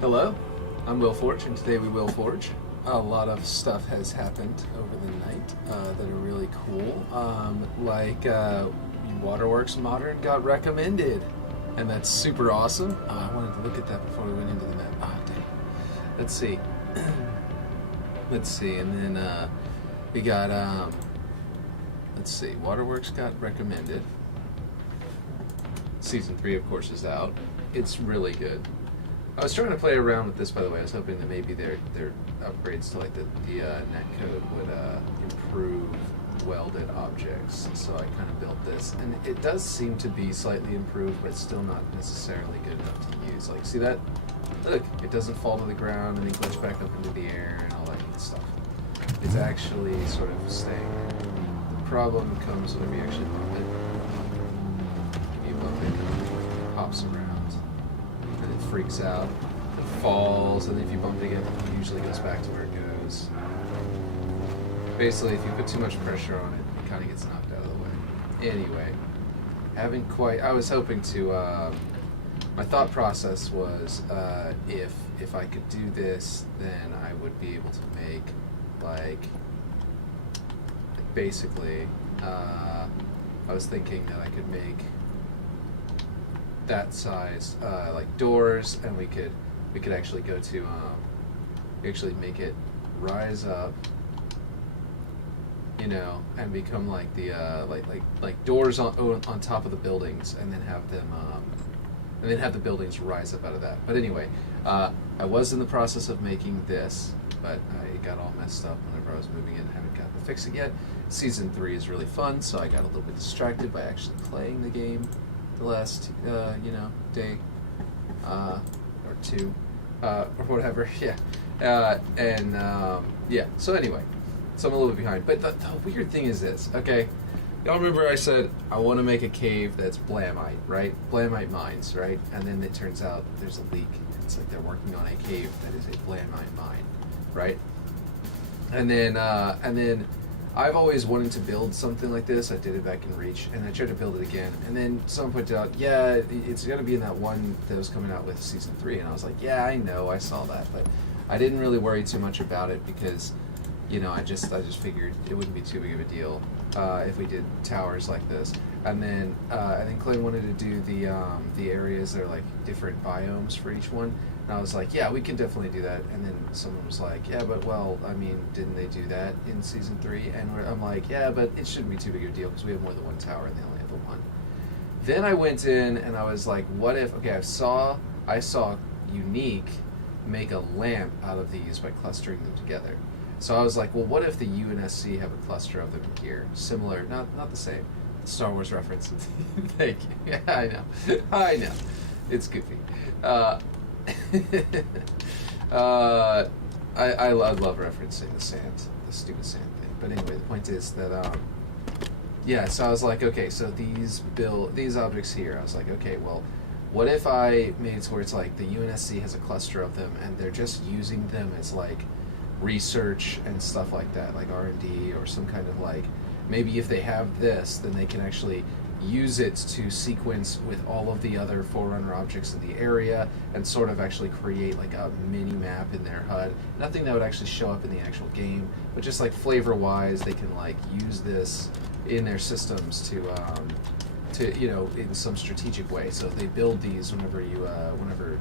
Hello, I'm Will Forge, and today we will forge. A lot of stuff has happened over the night that are really cool. Waterworks Modern got recommended, and that's super awesome. I wanted to look at that before we went into the map. Dang. Let's see. Let's see, and then we got, let's see, Waterworks got recommended. Season 3, of course, is out. It's really good. I was trying to play around with this, by the way. I was hoping that maybe their upgrades to like the netcode would improve welded objects. So I kind of built this, and it does seem to be slightly improved, but it's still not necessarily good enough to use. Like, see that? Look, it doesn't fall to the ground and then glitch back up into the air and all that good stuff. It's actually sort of staying. The problem comes whenever you actually bump it. If you bump it, it pops around. And it freaks out, it falls, and then if you bump it again, it usually goes back to where it goes. Basically, if you put too much pressure on it, it kind of gets knocked out of the way. Anyway, I was hoping to, my thought process was, if I could do this, then I would be able to make, basically, I was thinking that I could make that size, like doors, and we could actually go to actually make it rise up, you know, and become like the like doors on top of the buildings, and then have them and then have the buildings rise up out of that. But anyway, I was in the process of making this, but I got all messed up whenever I was moving it and haven't gotten to fix it yet. Season 3 is really fun, so I got a little bit distracted by actually playing the game the last, day, or two, or whatever, yeah. So anyway, so I'm a little bit behind. But the weird thing is this, okay? Y'all remember I said I want to make a cave that's blamite, right? Blamite mines, right? And then it turns out there's a leak. It's like they're working on a cave that is a blamite mine, right? And then I've always wanted to build something like this. I did it back in Reach, and I tried to build it again. And then someone pointed out, yeah, it's going to be in that one that was coming out with Season 3. And I was like, yeah, I know, I saw that. But I didn't really worry too much about it because, I just figured it wouldn't be too big of a deal if we did towers like this. And then Klen wanted to do the areas that are like different biomes for each one. And I was like, yeah, we can definitely do that. And then someone was like, yeah, but didn't they do that in Season 3? And I'm like, yeah, but it shouldn't be too big of a deal because we have more than one tower and they only have the one. Then I went in and I was like, what if, okay, I saw Unique make a lamp out of these by clustering them together. So I was like, well, what if the UNSC have a cluster of them here? Similar, not the same. Star Wars reference. Thank you. Yeah, I know. It's goofy. I love referencing the stupid sand thing. But anyway, the point is that, so I was like, okay, so these objects here, I was like, okay, well, what if I made it to where it's like the UNSC has a cluster of them and they're just using them as like research and stuff like that, like R&D or some kind of like, maybe if they have this, then they can actually use it to sequence with all of the other Forerunner objects in the area and sort of actually create like a mini map in their HUD. Nothing that would actually show up in the actual game, but just like flavor wise, they can like use this in their systems to in some strategic way. So they build these whenever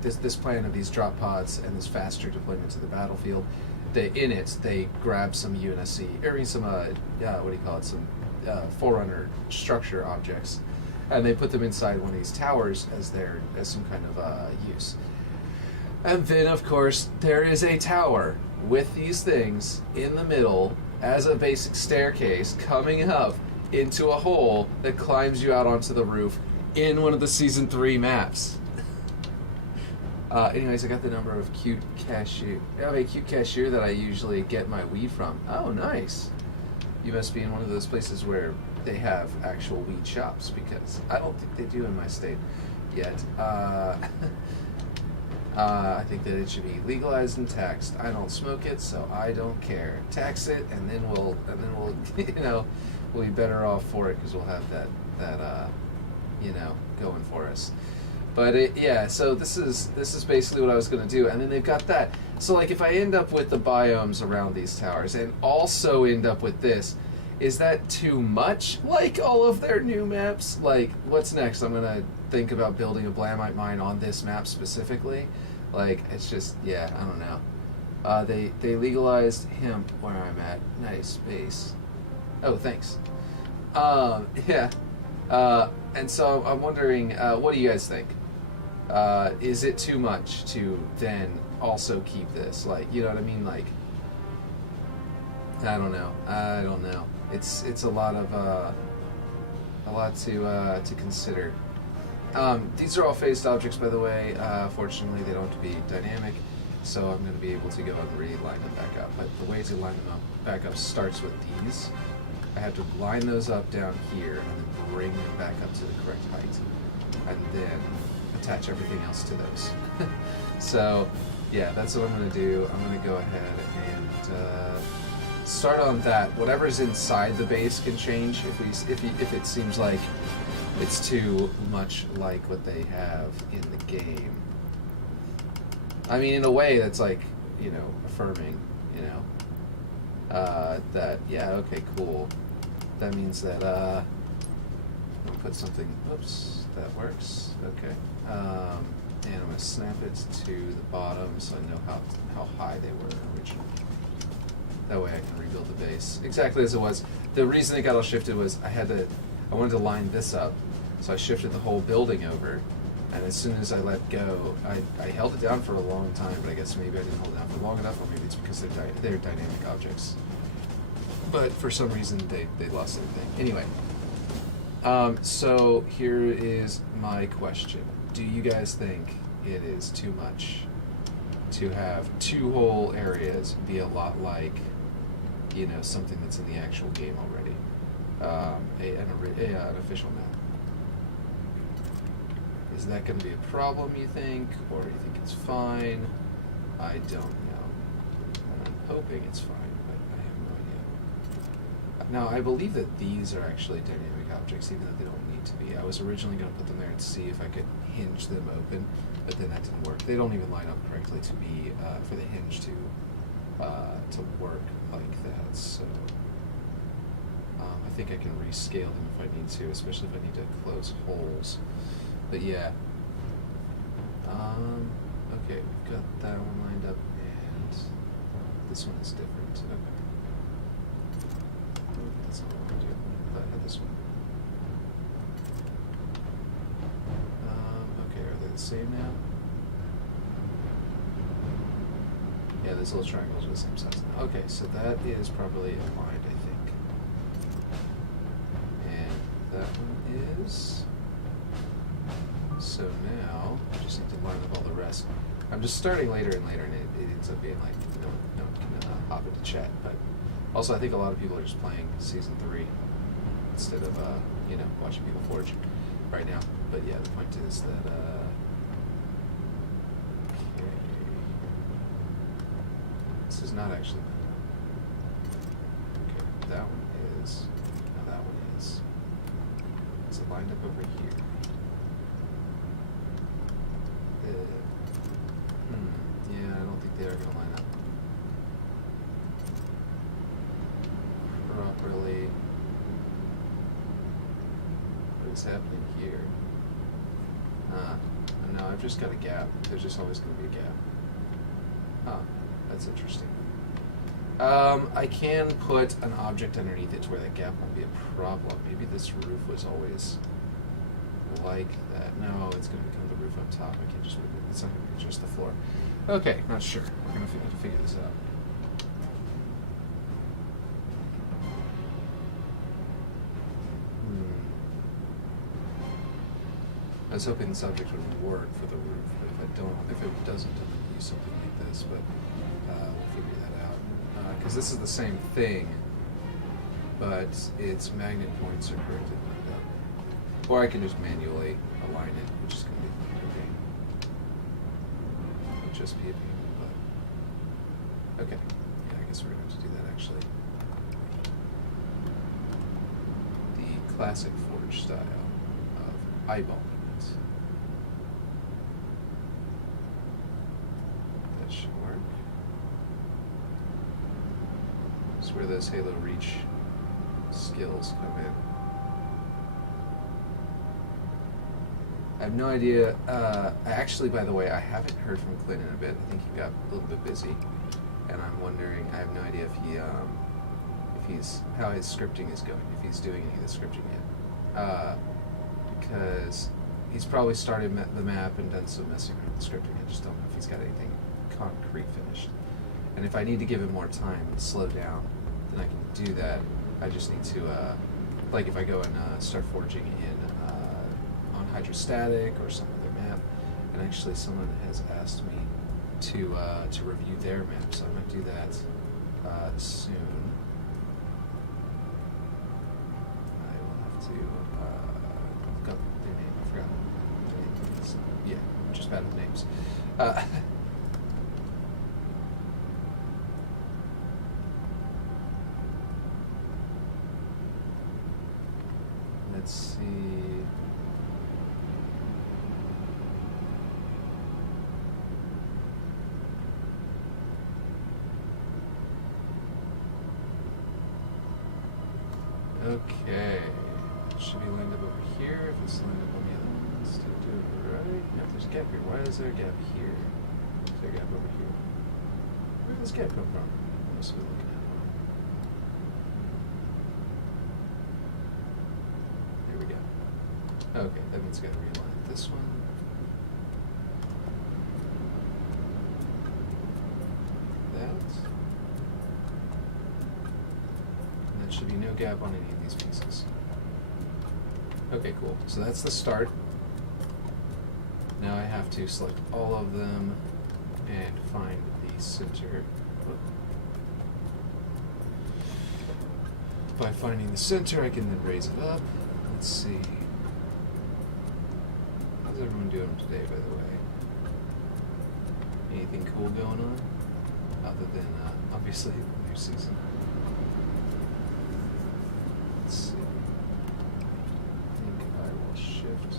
this plan of these drop pods and this faster deployment to the battlefield, they grab some UNSC or some Forerunner structure objects, and they put them inside one of these towers as some kind of use. And then of course there is a tower with these things in the middle as a basic staircase coming up into a hole that climbs you out onto the roof in one of the Season 3 maps. Anyways, I got the number of cute cashier. I have a cute cashier that I usually get my weed from. Oh, nice. You must be in one of those places where they have actual weed shops, because I don't think they do in my state yet. I think that it should be legalized and taxed. I don't smoke it, so I don't care. Tax it, and then we'll we'll be better off for it because we'll have that going for us. But yeah, so this is basically what I was going to do, and then they've got that. So like, if I end up with the biomes around these towers, and also end up with this, is that too much? Like all of their new maps? Like, what's next? I'm gonna think about building a Blamite mine on this map specifically. Like, it's just, yeah, I don't know. They legalized hemp where I'm at. Nice base. Oh, thanks. Yeah. And so I'm wondering, what do you guys think? Is it too much to then also keep this? Like, you know what I mean? Like, I don't know. It's a lot to consider. These are all phased objects, by the way. Fortunately, they don't have to be dynamic, so I'm going to be able to go and reline them back up. But the way to line them back up starts with these. I have to line those up down here and then bring them back up to the correct height, and then attach everything else to those. So, yeah, that's what I'm going to do. I'm going to go ahead and start on that. Whatever's inside the base can change if it seems like it's too much like what they have in the game. I mean, in a way that's like, you know, affirming, you know, that, yeah, okay, cool. That means that, I'll put something, oops, that works, okay. And I'm gonna snap it to the bottom so I know how high they were originally. That way I can rebuild the base exactly as it was. The reason it got all shifted was I wanted to line this up, so I shifted the whole building over, and as soon as I let go, I held it down for a long time, but I guess maybe I didn't hold it down for long enough, or maybe it's because they're dynamic objects. But for some reason they lost everything. Anyway, so here is my question. Do you guys think it is too much to have two whole areas be a lot like, you know, something that's in the actual game already? An official map. Is that going to be a problem, you think? Or do you think it's fine? I don't know. And I'm hoping it's fine, but I have no idea. Now, I believe that these are actually dynamic objects, even though they don't need to be. I was originally going to put them there and see if I could hinge them open, but then that didn't work. They don't even line up correctly to be, for the hinge to work like that, so I think I can rescale them if I need to, especially if I need to close holes. But yeah. Okay, we've got that one lined up, and this one is different. Okay. That's not what I want to do. I thought I had this one. Okay, are they the same now? Yeah, these little triangles are the same size now. Okay, so that is probably aligned, I think. And that one is. So now, I just need to line up all the rest. I'm just starting later and later, and it ends up being like, no one can hop into chat. But also, I think a lot of people are just playing Season 3 instead of, watching people forge right now. But yeah, the point is that, okay. This is not actually, okay, that one is, now that one is. Is it lined up over here? Yeah, I don't think they are going to line up properly. What is happening here? No, I've just got a gap. There's just always going to be a gap. Huh, that's interesting. I can put an object underneath it to where that gap won't be a problem. Maybe this roof was always like that. No, it's going to become the roof up top. I can't just move it. It's not going to be just the floor. Okay, not sure. We're going to have to figure this out. I was hoping this object would work for the roof, but if it doesn't, I'm going to use something like this, but we'll figure that out. Because this is the same thing, but its magnet points are correctly lined up. Or I can just manually align it, which is going to be a pain. It'll just be a pain, but okay. Yeah, I guess we're going to have to do that actually. The classic forge style of eyeballing it. That's where those Halo Reach skills come in. I have no idea. Actually, by the way, I haven't heard from Klen in a bit. I think he got a little bit busy, and I'm wondering. I have no idea if he's how his scripting is going. If he's doing any of the scripting yet, because he's probably started the map and done some messing around with the scripting. I just don't know if he's got anything concrete finished. And if I need to give him more time and slow down, then I can do that. I just need to, like if I go and start forging in on hydrostatic or some other map, and actually someone has asked me to review their map, so I might do that soon. I will have to look up their name. I forgot their name is. Yeah, I'm just bad with names. Let's see. Okay. It should be lined up over here. If it's lined up on the other one, let's do it right. Yeah, there's a gap here. Why is there a gap here? Is there a gap over here? Where did this gap come from? I must be looking at it. There we go. Okay, that means I gotta realign this one. That. And there should be no gap on any of these pieces. Okay, cool. So that's the start. Now I have to select all of them and find the center. By finding the center, I can then raise it up. Let's see. How's everyone doing today, by the way? Anything cool going on? Other than, obviously, the new season. Let's see. I think I will shift.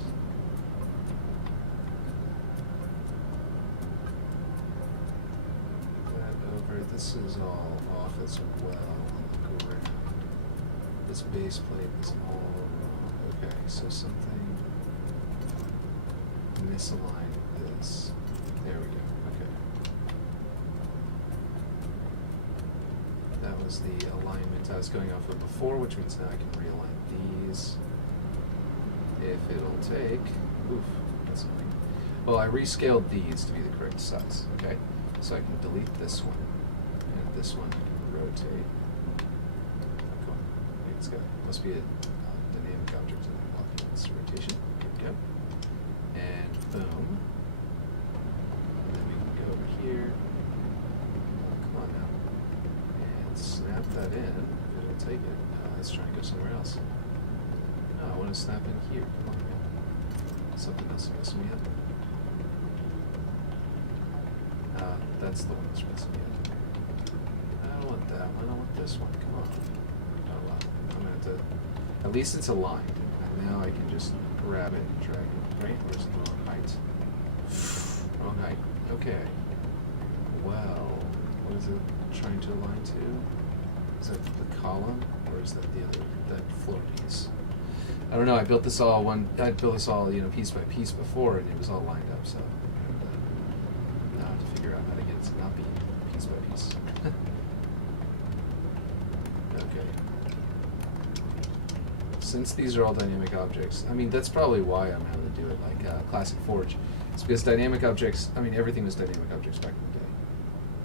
That over. This is all off as well on the ground. This base plate is all wrong. Okay, so something misaligned this. There we go. Okay. That was the alignment I was going off of before, which means now I can realign these. If it'll take. Oof, that's something. Well, I rescaled these to be the correct size. Okay, so I can delete this one, and this one I can rotate. It's got, must be a dynamic object in that blocking its rotation. There we go. And boom. And then we can go over here. Come on now. And snap that in. It'll take it. Let's try and go somewhere else. No, I want to snap in here. Come on now. Something else is messing me up. That's the one that's messing me up. I don't want that one. I want this one. Come on. Oh, wow. I'm going to have to, at least it's aligned. And now I can just grab it and drag it, right? Where's the wrong height? Wrong height. Okay. Well, what is it trying to align to? Is that the column, or is that the other, that floor piece? I don't know. I built this all piece by piece before, and it was all lined up, so now I have to figure out how to get it to not be piece by piece. Okay. Since these are all dynamic objects, I mean, that's probably why I'm having to do it like Classic Forge. It's because dynamic objects, I mean, everything was dynamic objects back in the day.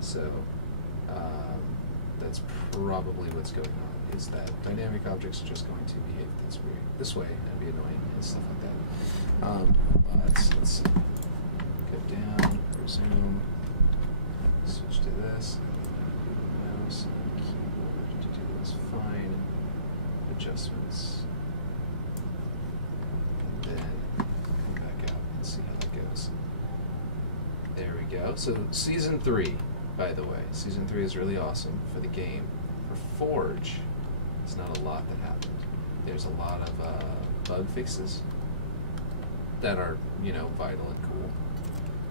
So, that's probably what's going on, is that dynamic objects are just going to behave this way and be annoying and stuff like that. Let's see. Go down, resume, switch to this, mouse, and keyboard to do this fine. Adjustments, and then come back out and see how that goes. There we go. So season 3, by the way, season 3 is really awesome for the game. For Forge, it's not a lot that happened. There's a lot of bug fixes that are, vital and cool.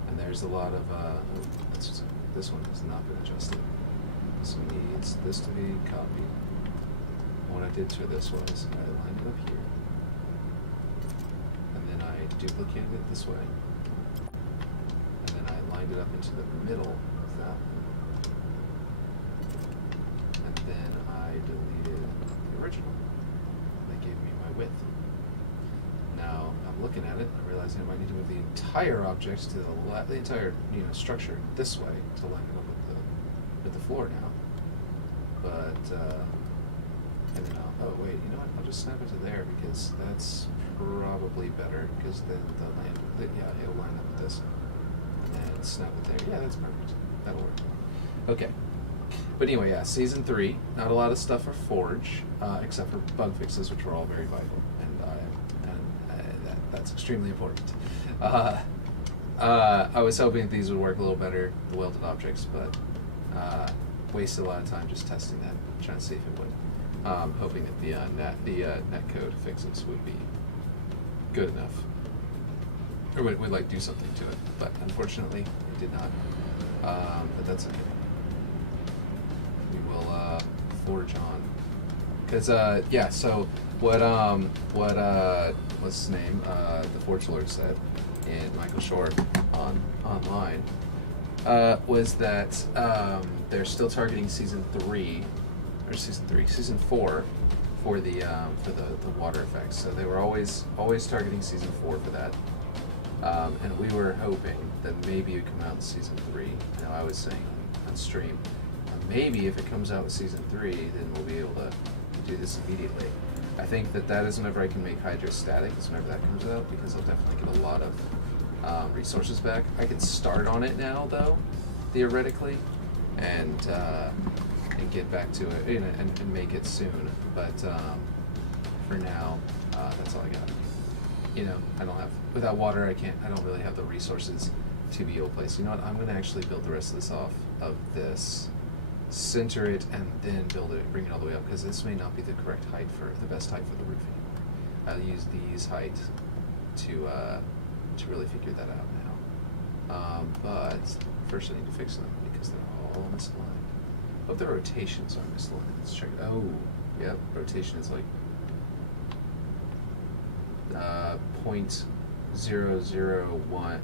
And there's a lot of this one has not been adjusted. This needs this to be copied. What I did for this was I lined it up here, and then I duplicated it this way, and then I lined it up into the middle of that one, and then I deleted the original. That gave me my width. Now I'm looking at it, I'm realizing I might need to move the entire object to the entire structure this way to line it up with the floor now. But and then oh wait, you know what? I'll just snap it to there because that's probably better because then it'll line up with this, and then snap it there. Yeah, that's perfect. That'll work. Okay. But anyway, yeah, season 3. Not a lot of stuff for Forge, except for bug fixes, which are all very vital, and that's extremely important. I was hoping these would work a little better, the welded objects, but wasted a lot of time just testing that, trying to see if it would. Hoping that the netcode fixes would be good enough, or would like do something to it. But unfortunately, it did not. But that's okay. We will forge on. Because yeah, so what what's his name? The Forge Lord said, and Michael Shore online was that they're still targeting season 4 for the water effects. So they were always targeting season 4 for that, and we were hoping that maybe it would come out in season 3. You know, I was saying on stream, maybe if it comes out with season 3, then we'll be able to do this immediately. I think that is whenever I can make Hydra static, is whenever that comes out, because I'll definitely get a lot of resources back. I can start on it now, though, theoretically, and get back to it and make it soon. But for now, that's all I got. You know, I don't have, without water, I don't really have the resources to be able to place. You know what? I'm going to actually build the rest of this off of this, center it, and then build it, bring it all the way up, because this may not be the correct height the best height for the roofing. I'll use these height to really figure that out now. But first I need to fix them because they're all misaligned. Hope the rotations are misaligned. Let's check it. Oh, yep, rotation is like 0.001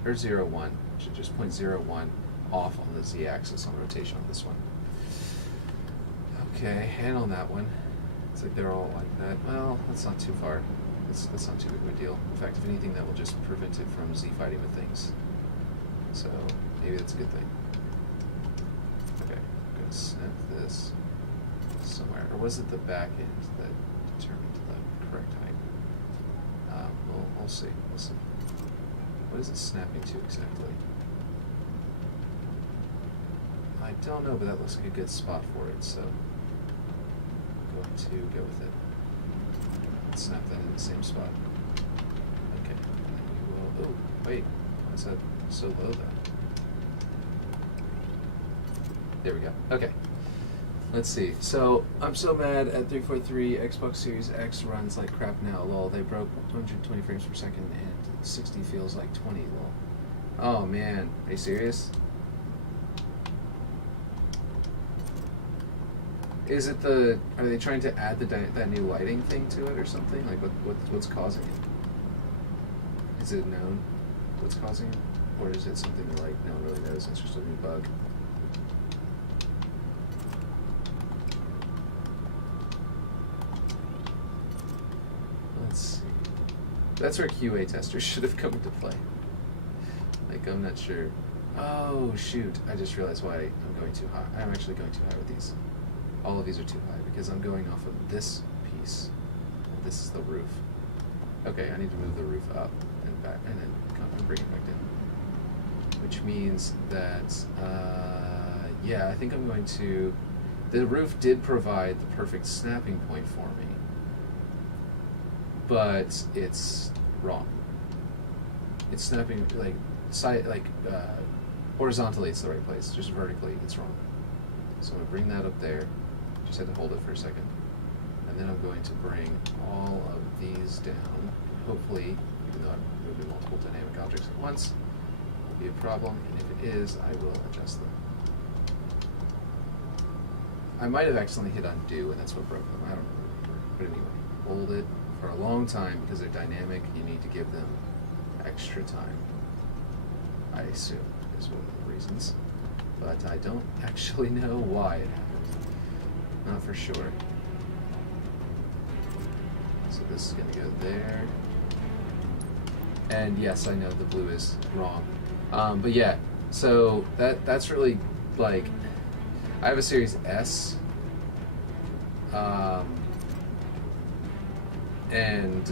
or 0.1. Should just 0.01 off on the z-axis on rotation on this one. Okay, and on that one, it's like they're all like that. Well, that's not too far. That's not too big of a deal. In fact, if anything, that will just prevent it from z-fighting with things. So maybe that's a good thing. Okay, I'm gonna snap this somewhere. Or was it the back end that determined the correct height? We'll see. We'll see. What is it snapping to exactly? I don't know, but that looks like a good spot for it, so I'm going to go with it. Let's snap that in the same spot. Okay, and then we will, oh, wait, why is that so low then? There we go, okay. Let's see, so I'm so mad at 343 Xbox Series X runs like crap now, lol. They broke 120 frames per second and 60 feels like 20, lol. Oh man, are you serious? Is it are they trying to add that new lighting thing to it or something? Like what's causing it? Is it known what's causing it? Or is it something that like no one really knows, it's just a new bug? Let's see. That's where QA testers should have come into play. Like I'm not sure. Oh shoot, I just realized why I'm going too high. I'm actually going too high with these. All of these are too high because I'm going off of this piece. And this is the roof. Okay, I need to move the roof up and back, and then come and bring it back down. Which means that, yeah, I think I'm going to. The roof did provide the perfect snapping point for me, but it's wrong. It's snapping horizontally. It's the right place. Just vertically, it's wrong. So I'm gonna bring that up there. Just had to hold it for a second. And then I'm going to bring all of these down. Hopefully, even though I'm moving multiple dynamic objects at once, won't be a problem. And if it is, I will adjust them. I might have accidentally hit undo, and that's what broke them. I don't remember. But anyway, hold it for a long time because they're dynamic. You need to give them extra time. I assume is one of the reasons, but I don't actually know why it happened. Not for sure. So this is going to go there. And yes, I know the blue is wrong. But yeah, so that's really like, I have a Series S. And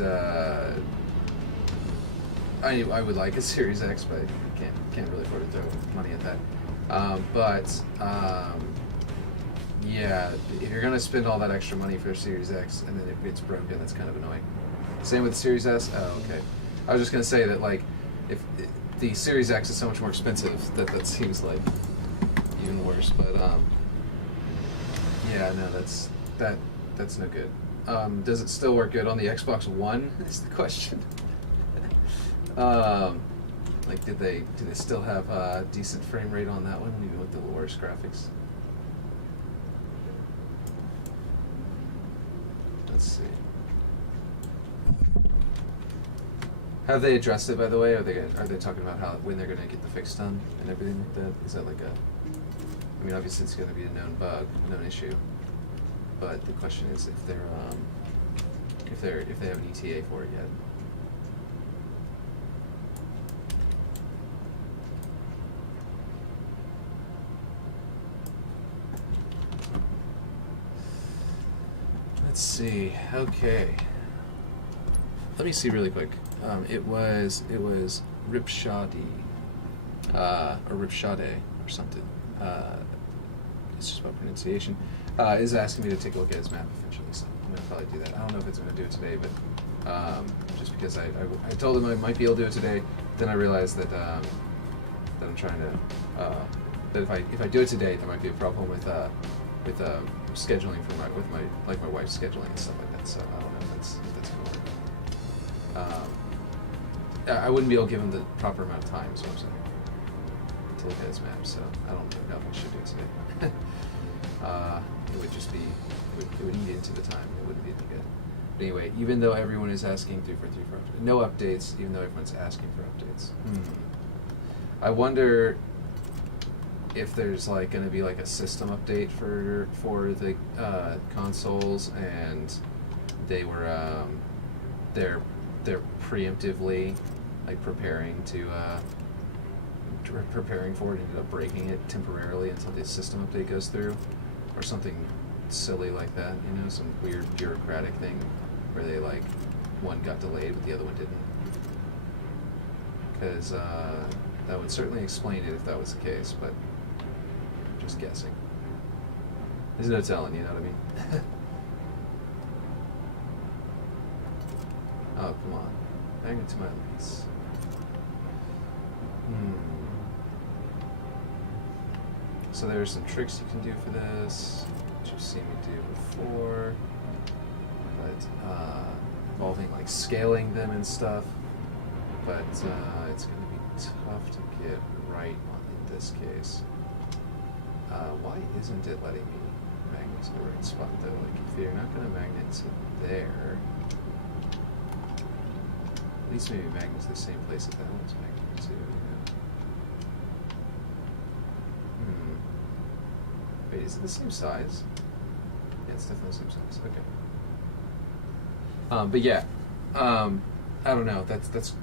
I would like a Series X, but I can't really afford to throw money at that. Yeah, if you're gonna spend all that extra money for a Series X and then it gets broken, that's kind of annoying. Same with the Series S. Oh, okay. I was just gonna say that, like, if the Series X is so much more expensive, that seems like even worse. But yeah, no, that's no good. Does it still work good on the Xbox One? Is the question. Like, do they still have a decent frame rate on that one, even with the worst graphics? Let's see. Have they addressed it, by the way? Are they talking about when they're going to get the fix done and everything like that? Is that like a? I mean, obviously it's going to be a known bug, known issue. But the question is if they have an ETA for it yet. Let's see. Okay. Let me see really quick. It was Ripshadi, or Ripshade or something. It's just about pronunciation. Is asking me to take a look at his map eventually, so I'm gonna probably do that. I don't know if it's gonna do it today, but just because I told him I might be able to do it today, then I realized that I'm trying to that if I do it today, there might be a problem with scheduling for my wife's scheduling and stuff like that. So I don't know if that's gonna work. I wouldn't be able to give him the proper amount of time, is what I'm saying, to look at his map. So I don't know if I should do it today. It would just be, it would eat into the time. It wouldn't be any good. But anyway, even though everyone is asking 343 for updates, no updates, even though everyone's asking for updates. I wonder if there's like going to be like a system update for the consoles, and they were they're preemptively like preparing for it, ended up breaking it temporarily until the system update goes through, or something silly like that, you know, some weird bureaucratic thing where they like one got delayed but the other one didn't. Because that would certainly explain it if that was the case, but just guessing. There's no telling, you know what I mean? Oh, come on. Magnet to my lease. So there's some tricks you can do for this, which you've seen me do before, but involving like scaling them and stuff. But it's going to be tough to get right in this case. Why isn't it letting me magnet to the right spot though? Like, if you're not going to magnet to there, at least maybe magnet to the same place that one's magneted to. Wait, is it the same size? Yeah, it's definitely the same size. Okay. But yeah, I don't know. That's.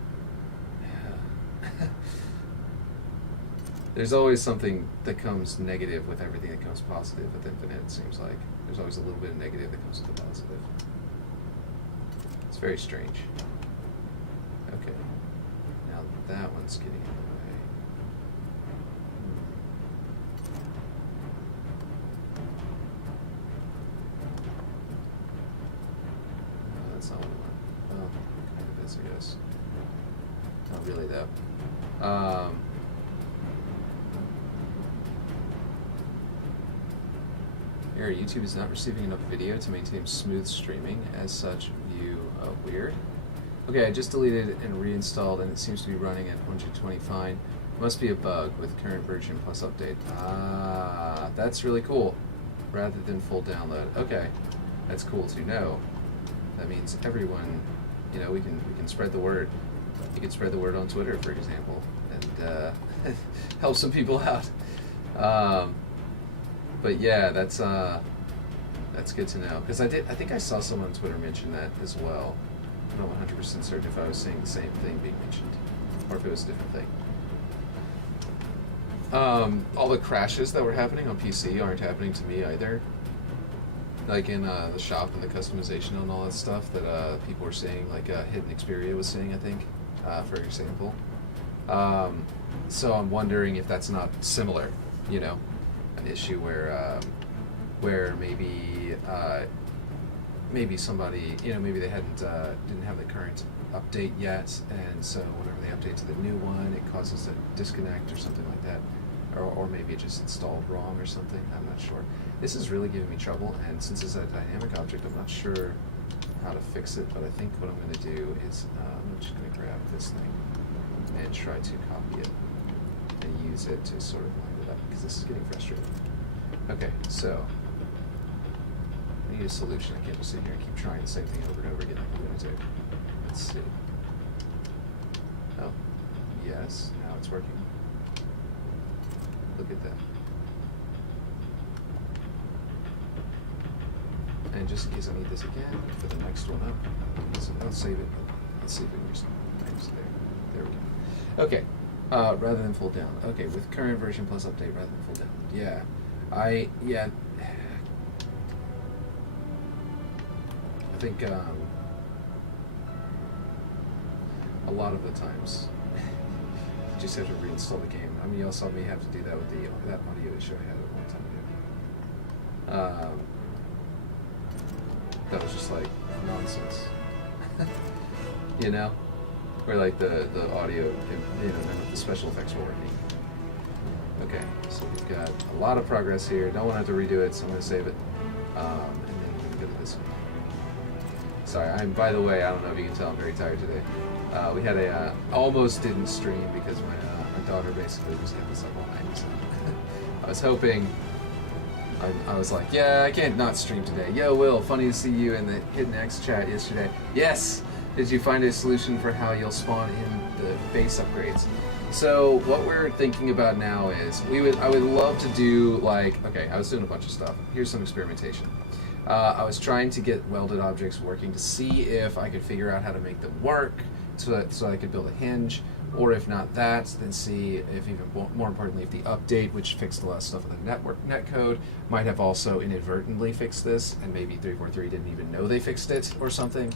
There's always something that comes negative with everything that comes positive with Infinite. It seems like there's always a little bit of negative that comes with the positive. It's very strange. Okay. Now that one's getting in the way. No, that's not what I want. Oh, kind of is, I guess. Not really though. Here, YouTube is not receiving enough video to maintain smooth streaming. As such, view weird. Okay, I just deleted and reinstalled, and it seems to be running at 120 fine. Must be a bug with current version plus update. Ah, that's really cool. rather than full download. Okay, that's cool to know. That means everyone, you know, we can spread the word. You can spread the word on Twitter, for example, and help some people out. But yeah, that's good to know, because I think I saw someone on Twitter mention that as well. I'm not 100% certain if I was saying the same thing being mentioned, or if it was a different thing. All the crashes that were happening on PC aren't happening to me either. Like in the shop and the customization and all that stuff that people were saying, like Hidden Xperia was saying, I think, for example. So I'm wondering if that's not similar, you know, an issue where maybe somebody, you know, maybe they didn't have the current update yet, and so whenever they update to the new one, it causes a disconnect or something like that. Or maybe it just installed wrong or something. I'm not sure. This is really giving me trouble, and since it's a dynamic object, I'm not sure how to fix it, but I think what I'm going to do is I'm just going to grab this thing and try to copy it and use it to sort of line it up, because this is getting frustrating. Okay, so I need a solution. I can't just sit here and keep trying the same thing over and over again like I'm going to do. Let's see. Oh, yes, now it's working. Look at that. And just in case I need this again for the next one up, I'll save it. Let's see if we can just there we go. Okay, rather than full down. Okay, with current version plus update rather than full down. Yeah, I think a lot of the times you just have to reinstall the game. I mean, you also may have to do that with that audio issue I had a long time ago. That was just like nonsense. You know? Where like the audio, you know, none of the special effects were working. Okay, so we've got a lot of progress here. Don't want to have to redo it, so I'm going to save it. And then we're going to go to this one. Sorry, by the way, I don't know if you can tell, I'm very tired today. We had almost didn't stream because my daughter basically just kept us up all night. So I was hoping, I was like, yeah, I can't not stream today. Yo, Will, funny to see you in the Hidden X chat yesterday. Yes! Did you find a solution for how you'll spawn in the base upgrades? So what we're thinking about now is, I would love to do like, okay, I was doing a bunch of stuff. Here's some experimentation. I was trying to get welded objects working to see if I could figure out how to make them work so I could build a hinge, or if not that, then see if even more importantly, if the update, which fixed a lot of stuff in the netcode, might have also inadvertently fixed this, and maybe 343 didn't even know they fixed it or something.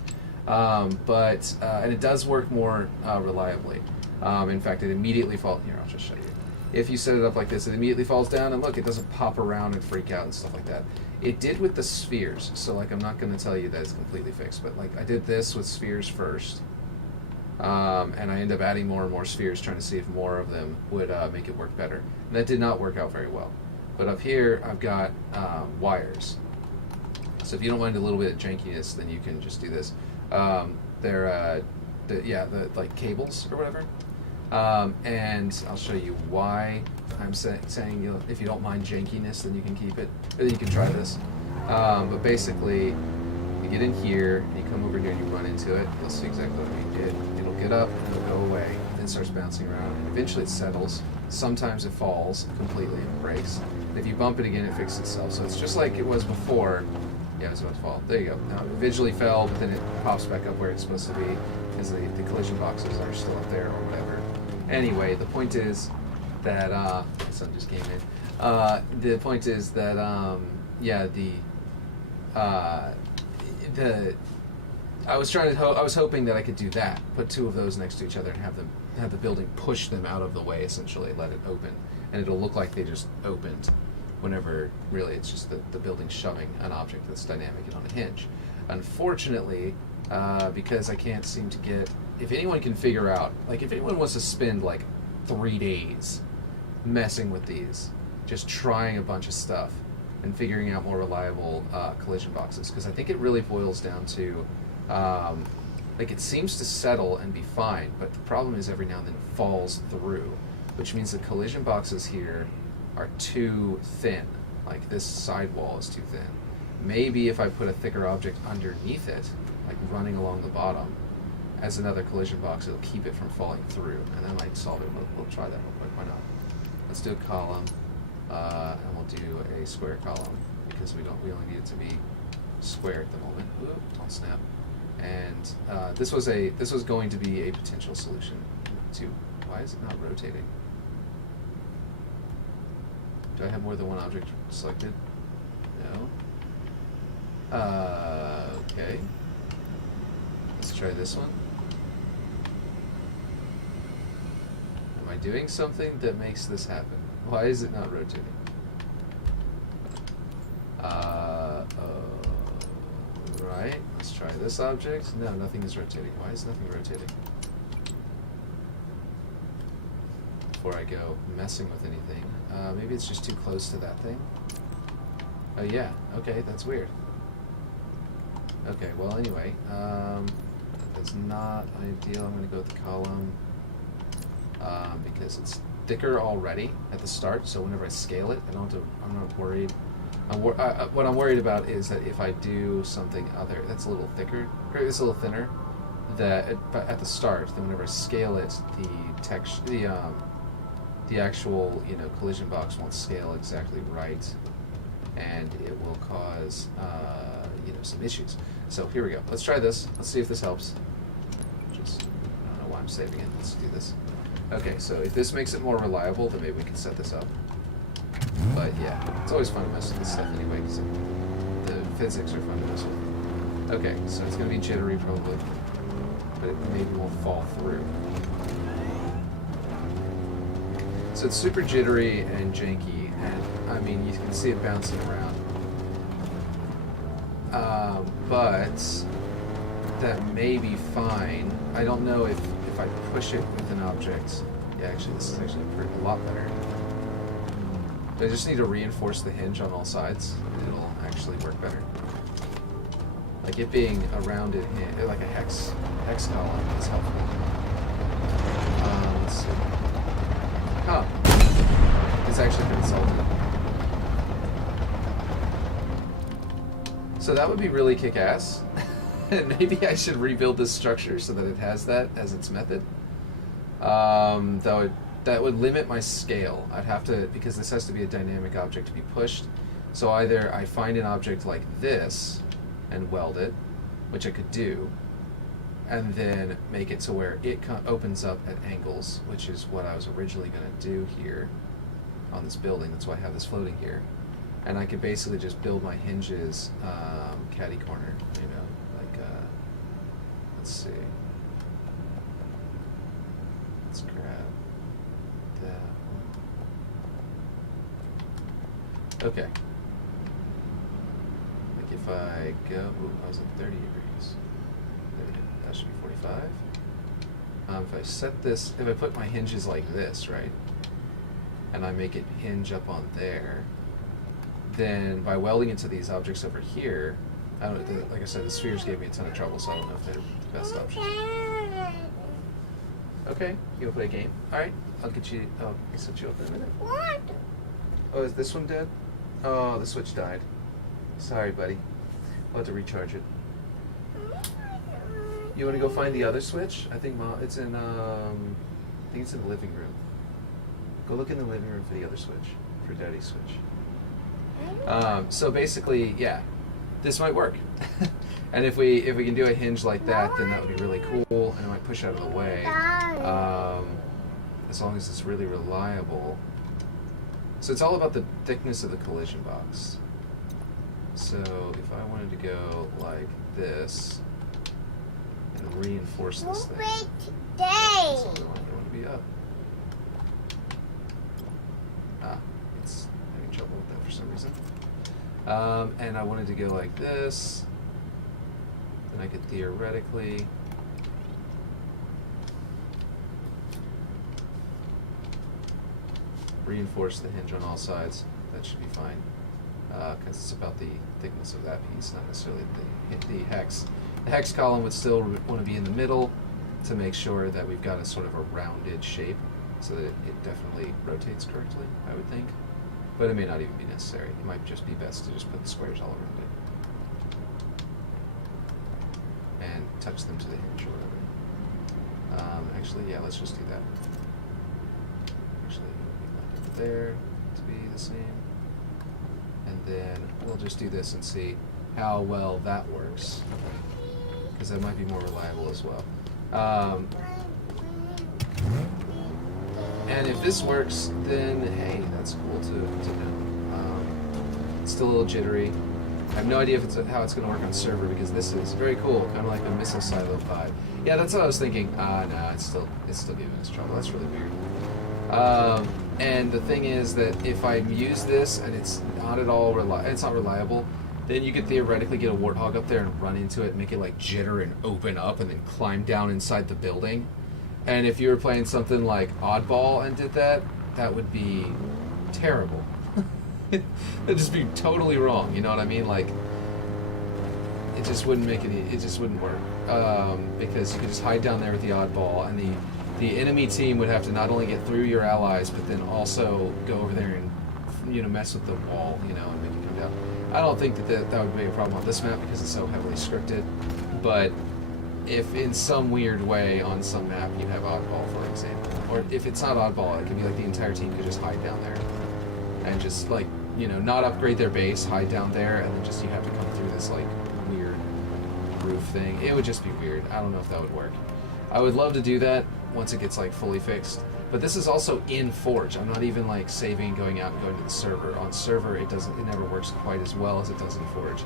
And it does work more reliably. In fact, it immediately falls. Here, I'll just show you. If you set it up like this, it immediately falls down, and look, it doesn't pop around and freak out and stuff like that. It did with the spheres, so like I'm not going to tell you that it's completely fixed, but like I did this with spheres first, and I ended up adding more and more spheres, trying to see if more of them would make it work better. And that did not work out very well. But up here, I've got wires. So if you don't mind a little bit of jankiness, then you can just do this. They're like cables or whatever. And I'll show you why I'm saying, you know, if you don't mind jankiness, then you can keep it, or you can try this. But basically, you get in here, and you come over here and you run into it. You'll see exactly what you did. It'll get up, and it'll go away, then it starts bouncing around, and eventually it settles. Sometimes it falls completely and breaks. And if you bump it again, it fixes itself. So it's just like it was before. Yeah, it was about to fall. There you go. Now it eventually fell, but then it pops back up where it's supposed to be, because the collision boxes are still up there or whatever. Anyway, the point is that my son just came in. The point is that I was hoping that I could do that, put two of those next to each other and have the building push them out of the way, essentially, let it open, and it'll look like they just opened. Whenever really it's just the building shoving an object that's dynamic and on a hinge. Unfortunately, because I can't seem to get, if anyone can figure out, like if anyone wants to spend like 3 days messing with these, just trying a bunch of stuff and figuring out more reliable collision boxes, because I think it really boils down to, like it seems to settle and be fine, but the problem is every now and then it falls through, which means the collision boxes here are too thin Like this sidewall is too thin. Maybe if I put a thicker object underneath it, like running along the bottom, as another collision box, it'll keep it from falling through, and that might solve it. We'll try that real quick. Why not? Let's do a column, and we'll do a square column because we only need it to be square at the moment. Ooh, don't snap. And this was going to be a potential solution to. Why is it not rotating? Do I have more than one object selected? No. Okay. Let's try this one. Am I doing something that makes this happen? Why is it not rotating? Right. Let's try this object. No, nothing is rotating. Why is nothing rotating? Before I go messing with anything. Maybe it's just too close to that thing. Oh yeah, okay, that's weird. Okay, well anyway, that's not ideal. I'm going to go with the column because it's thicker already at the start, so whenever I scale it, I'm not worried. What I'm worried about is that if I do something other that's a little thicker, or it's a little thinner, that at the start, then whenever I scale it, the actual collision box won't scale exactly right, and it will cause some issues. So here we go. Let's try this. Let's see if this helps. I don't know why I'm saving it. Let's do this. Okay, so if this makes it more reliable, then maybe we can set this up. But yeah, it's always fun to mess with this stuff anyway, because the physics are fun to mess with. Okay, so it's going to be jittery probably, but it maybe won't fall through. So it's super jittery and janky, and I mean, you can see it bouncing around. But that may be fine. I don't know if I push it with an object. Yeah, actually, this is actually a lot better. I just need to reinforce the hinge on all sides, and it'll actually work better. Like it being a rounded hinge, like a hex column is helpful. Let's see. Huh. It's actually been salted. So that would be really kick-ass. And maybe I should rebuild this structure so that it has that as its method. That would limit my scale. I'd have to, because this has to be a dynamic object to be pushed. So either I find an object like this and weld it, which I could do, and then make it to where it opens up at angles, which is what I was originally going to do here on this building. That's why I have this floating here. And I could basically just build my hinges catty corner, like, let's see. Let's grab that one. Okay. Like if I go, ooh, I was at 30 degrees. That should be 45. If I set this, if I put my hinges like this, right, and I make it hinge up on there, then by welding into these objects over here, like I said, the spheres gave me a ton of trouble, so I don't know if they're the best option. Okay, you wanna play a game? All right, I'll set you up in a minute. What? Oh, is this one dead? Oh, the switch died. Sorry, buddy. I'll have to recharge it. You want to go find the other switch? I think it's in. I think it's in the living room. Go look in the living room for the other switch, for Daddy's switch. So basically, yeah, this might work. And if we can do a hinge like that, then that would be really cool, and it might push out of the way. As long as it's really reliable. So it's all about the thickness of the collision box. So if I wanted to go like this and reinforce this thing, that's all I want to be up. It's having trouble with that for some reason. And I wanted to go like this, then I could theoretically reinforce the hinge on all sides. That should be fine, because it's about the thickness of that piece, not necessarily the hex. The hex column would still want to be in the middle to make sure that we've got a sort of a rounded shape, so that it definitely rotates correctly, I would think. but it may not even be necessary. It might just be best to just put the squares all around it. And touch them to the hinge or whatever. Actually, yeah, let's just do that. Actually, we want it there to be the same. And then we'll just do this and see how well that works. Because that might be more reliable as well. And if this works, then hey, that's cool to know. It's still a little jittery. I have no idea if how it's going to work on server, because this is very cool, kind of like a missile silo vibe. Yeah, that's what I was thinking. No, it's still giving us trouble. That's really weird. And the thing is that if I use this and it's not at all it's not reliable, then you could theoretically get a warthog up there and run into it, make it like jitter and open up, and then climb down inside the building. And if you were playing something like Oddball and did that, that would be terrible. It'd just be totally wrong, you know what I mean? Like, it just wouldn't make it just wouldn't work. Because you could just hide down there with the Oddball, and the enemy team would have to not only get through your allies, but then also go over there and, you know, mess with the wall, you know, and make it come down. I don't think that would be a problem on this map because it's so heavily scripted, but if in some weird way on some map you have Oddball, for example, or if it's not Oddball, it could be like the entire team could just hide down there and just, like, you know, not upgrade their base, hide down there, and then just you have to come through this, like, weird roof thing. It would just be weird. I don't know if that would work. I would love to do that once it gets, like, fully fixed. But this is also in Forge. I'm not even, like, saving, going out and going to the server. On server, it never works quite as well as it does in Forge.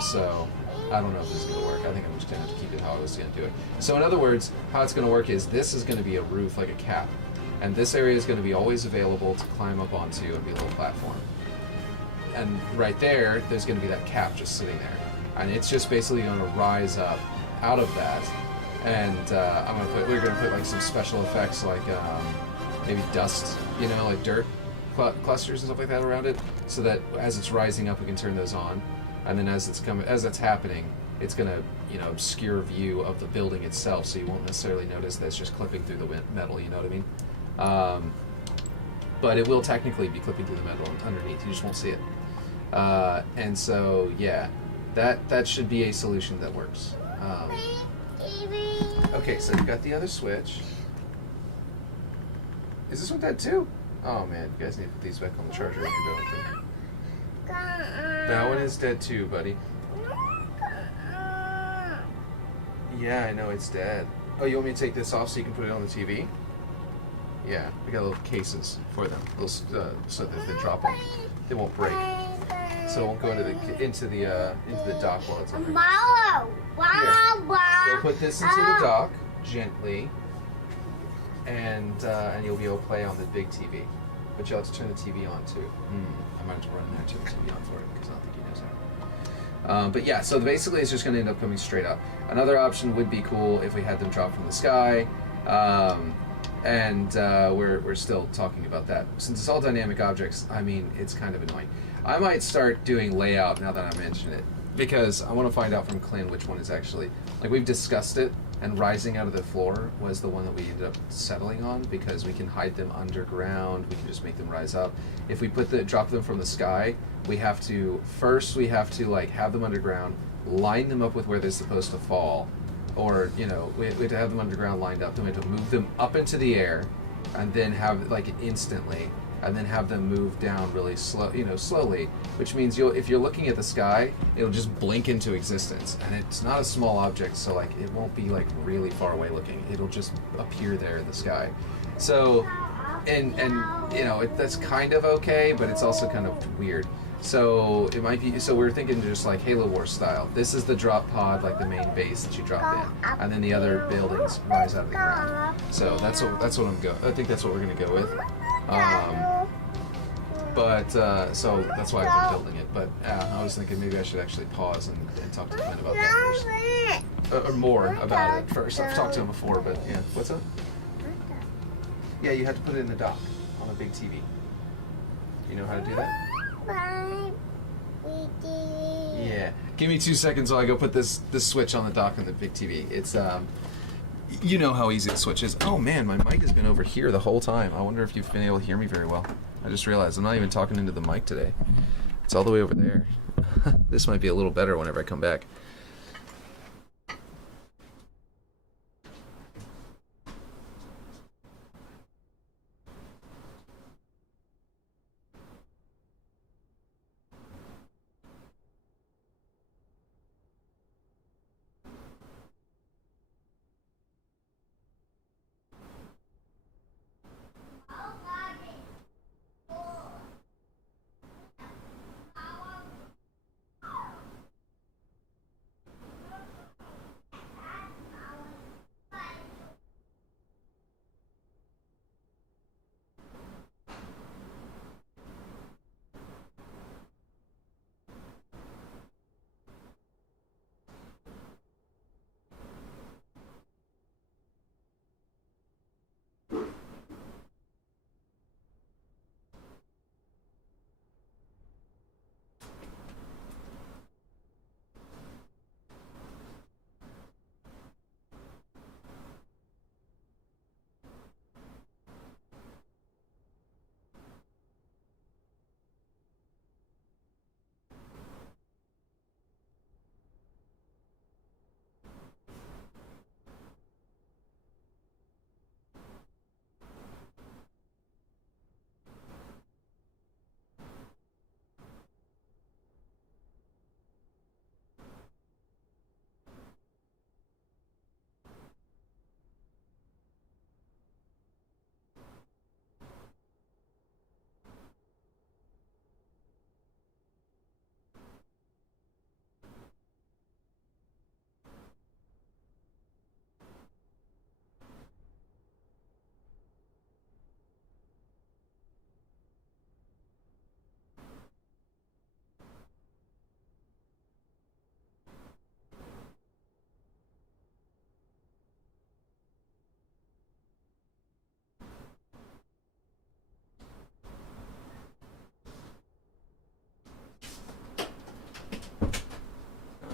So I don't know if this is going to work. I think I'm just going to have to keep it how I was going to do it. So in other words, how it's going to work is this is going to be a roof, like a cap. And this area is going to be always available to climb up onto and be a little platform. And right there, there's going to be that cap just sitting there. And it's just basically going to rise up out of that. And we're going to put like some special effects, like maybe dust, you know, like dirt clusters and stuff like that around it, so that as it's rising up, we can turn those on. And then as that's happening, it's going to, you know, obscure view of the building itself, so you won't necessarily notice that it's just clipping through the metal. You know what I mean? But it will technically be clipping through the metal underneath. You just won't see it. And so, yeah, that should be a solution that works. Okay, so you got the other switch. Is this one dead too? Oh man, you guys need to put these back on the charger when you're done with them. That one is dead too, buddy. Yeah, I know it's dead. Oh, you want me to take this off so you can put it on the TV? Yeah, we got little cases for them, so that if they drop them, they won't break. So it won't go into the dock while it's under. We'll put this into the dock gently, and you'll be able to play on the big TV. But you'll have to turn the TV on too. I might have to run in there to turn the TV on for it because I don't think he knows how. But yeah, so basically it's just going to end up coming straight up. Another option would be cool if we had them drop from the sky. We're still talking about that. Since it's all dynamic objects, I mean, it's kind of annoying. I might start doing layout now that I mention it, because I want to find out from Klen which one is actually, like, we've discussed it, and rising out of the floor was the one that we ended up settling on, because we can hide them underground, we can just make them rise up. If we drop them from the sky, we have to like have them underground, line them up with where they're supposed to fall, or, you know, we have to have them underground lined up, then we have to move them up into the air, and then have, like, instantly, and then have them move down really slow, you know, slowly, which means if you're looking at the sky, it'll just blink into existence, and it's not a small object, so, like, it won't be, like, really far away looking. It'll just appear there in the sky. So, and you know, that's kind of okay, but it's also kind of weird. So it might be. So we're thinking just like Halo Wars style. This is the drop pod, like the main base that you drop in, and then the other buildings rise out of the ground. So that's what I think that's what we're gonna go with. So that's why I've been building it. But I was thinking maybe I should actually pause and talk to Klen about that first, or more about it first. I've talked to him before, but yeah. What's up? Yeah, you have to put it in the dock on a big TV. You know how to do that? Yeah. Give me 2 seconds while I go put this switch on the dock on the big TV. It's You know how easy the switch is. Oh man, my mic has been over here the whole time. I wonder if you've been able to hear me very well. I just realized I'm not even talking into the mic today. It's all the way over there. This might be a little better whenever I come back.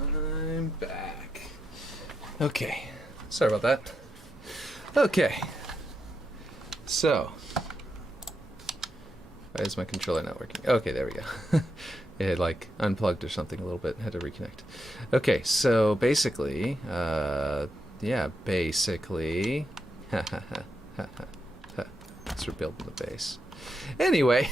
I'm back. Okay. Sorry about that. Okay. So. Why is my controller not working? Okay, there we go. It had like unplugged or something a little bit. Had to reconnect. Okay, so basically, yeah, basically. Let's rebuild the base. Anyway,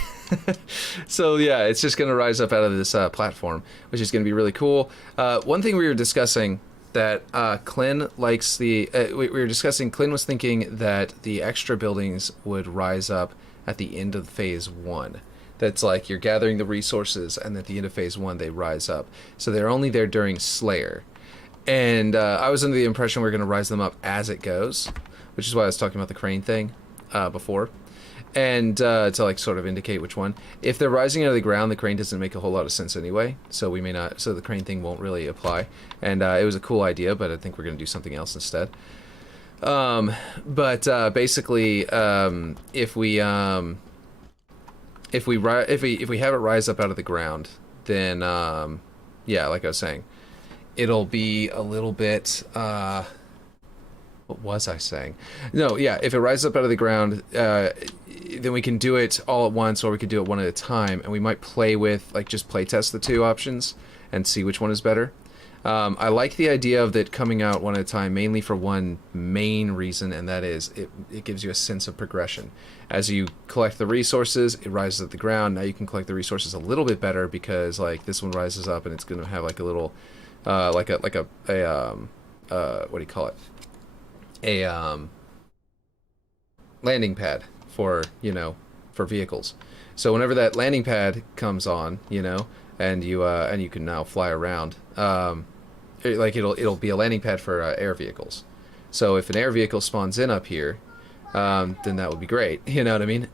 so yeah, it's just going to rise up out of this platform, which is going to be really cool. One thing we were discussing that Klen likes the... we were discussing, Klen was thinking that the extra buildings would rise up at the end of phase 1. That's like you're gathering the resources, and at the end of phase 1 they rise up. So they're only there during Slayer. And I was under the impression we're going to rise them up as it goes, which is why I was talking about the crane thing before. And to like sort of indicate which one. If they're rising out of the ground, the crane doesn't make a whole lot of sense anyway, so we may not. So the crane thing won't really apply. And it was a cool idea, but I think we're going to do something else instead. Basically, if we have it rise up out of the ground, then yeah, like I was saying, it'll be a little bit. What was I saying? No, yeah, if it rises up out of the ground, then we can do it all at once, or we could do it one at a time, and we might play with, like, just play test the two options and see which one is better. I like the idea of it coming out one at a time, mainly for one main reason, and that is it gives you a sense of progression. As you collect the resources, it rises at the ground. Now you can collect the resources a little bit better because, like, this one rises up and it's going to have like a little, what do you call it? A landing pad for, you know, for vehicles. So whenever that landing pad comes on, you know, and you can now fly around, like it'll be a landing pad for air vehicles. So if an air vehicle spawns in up here, then that would be great. You know what I mean?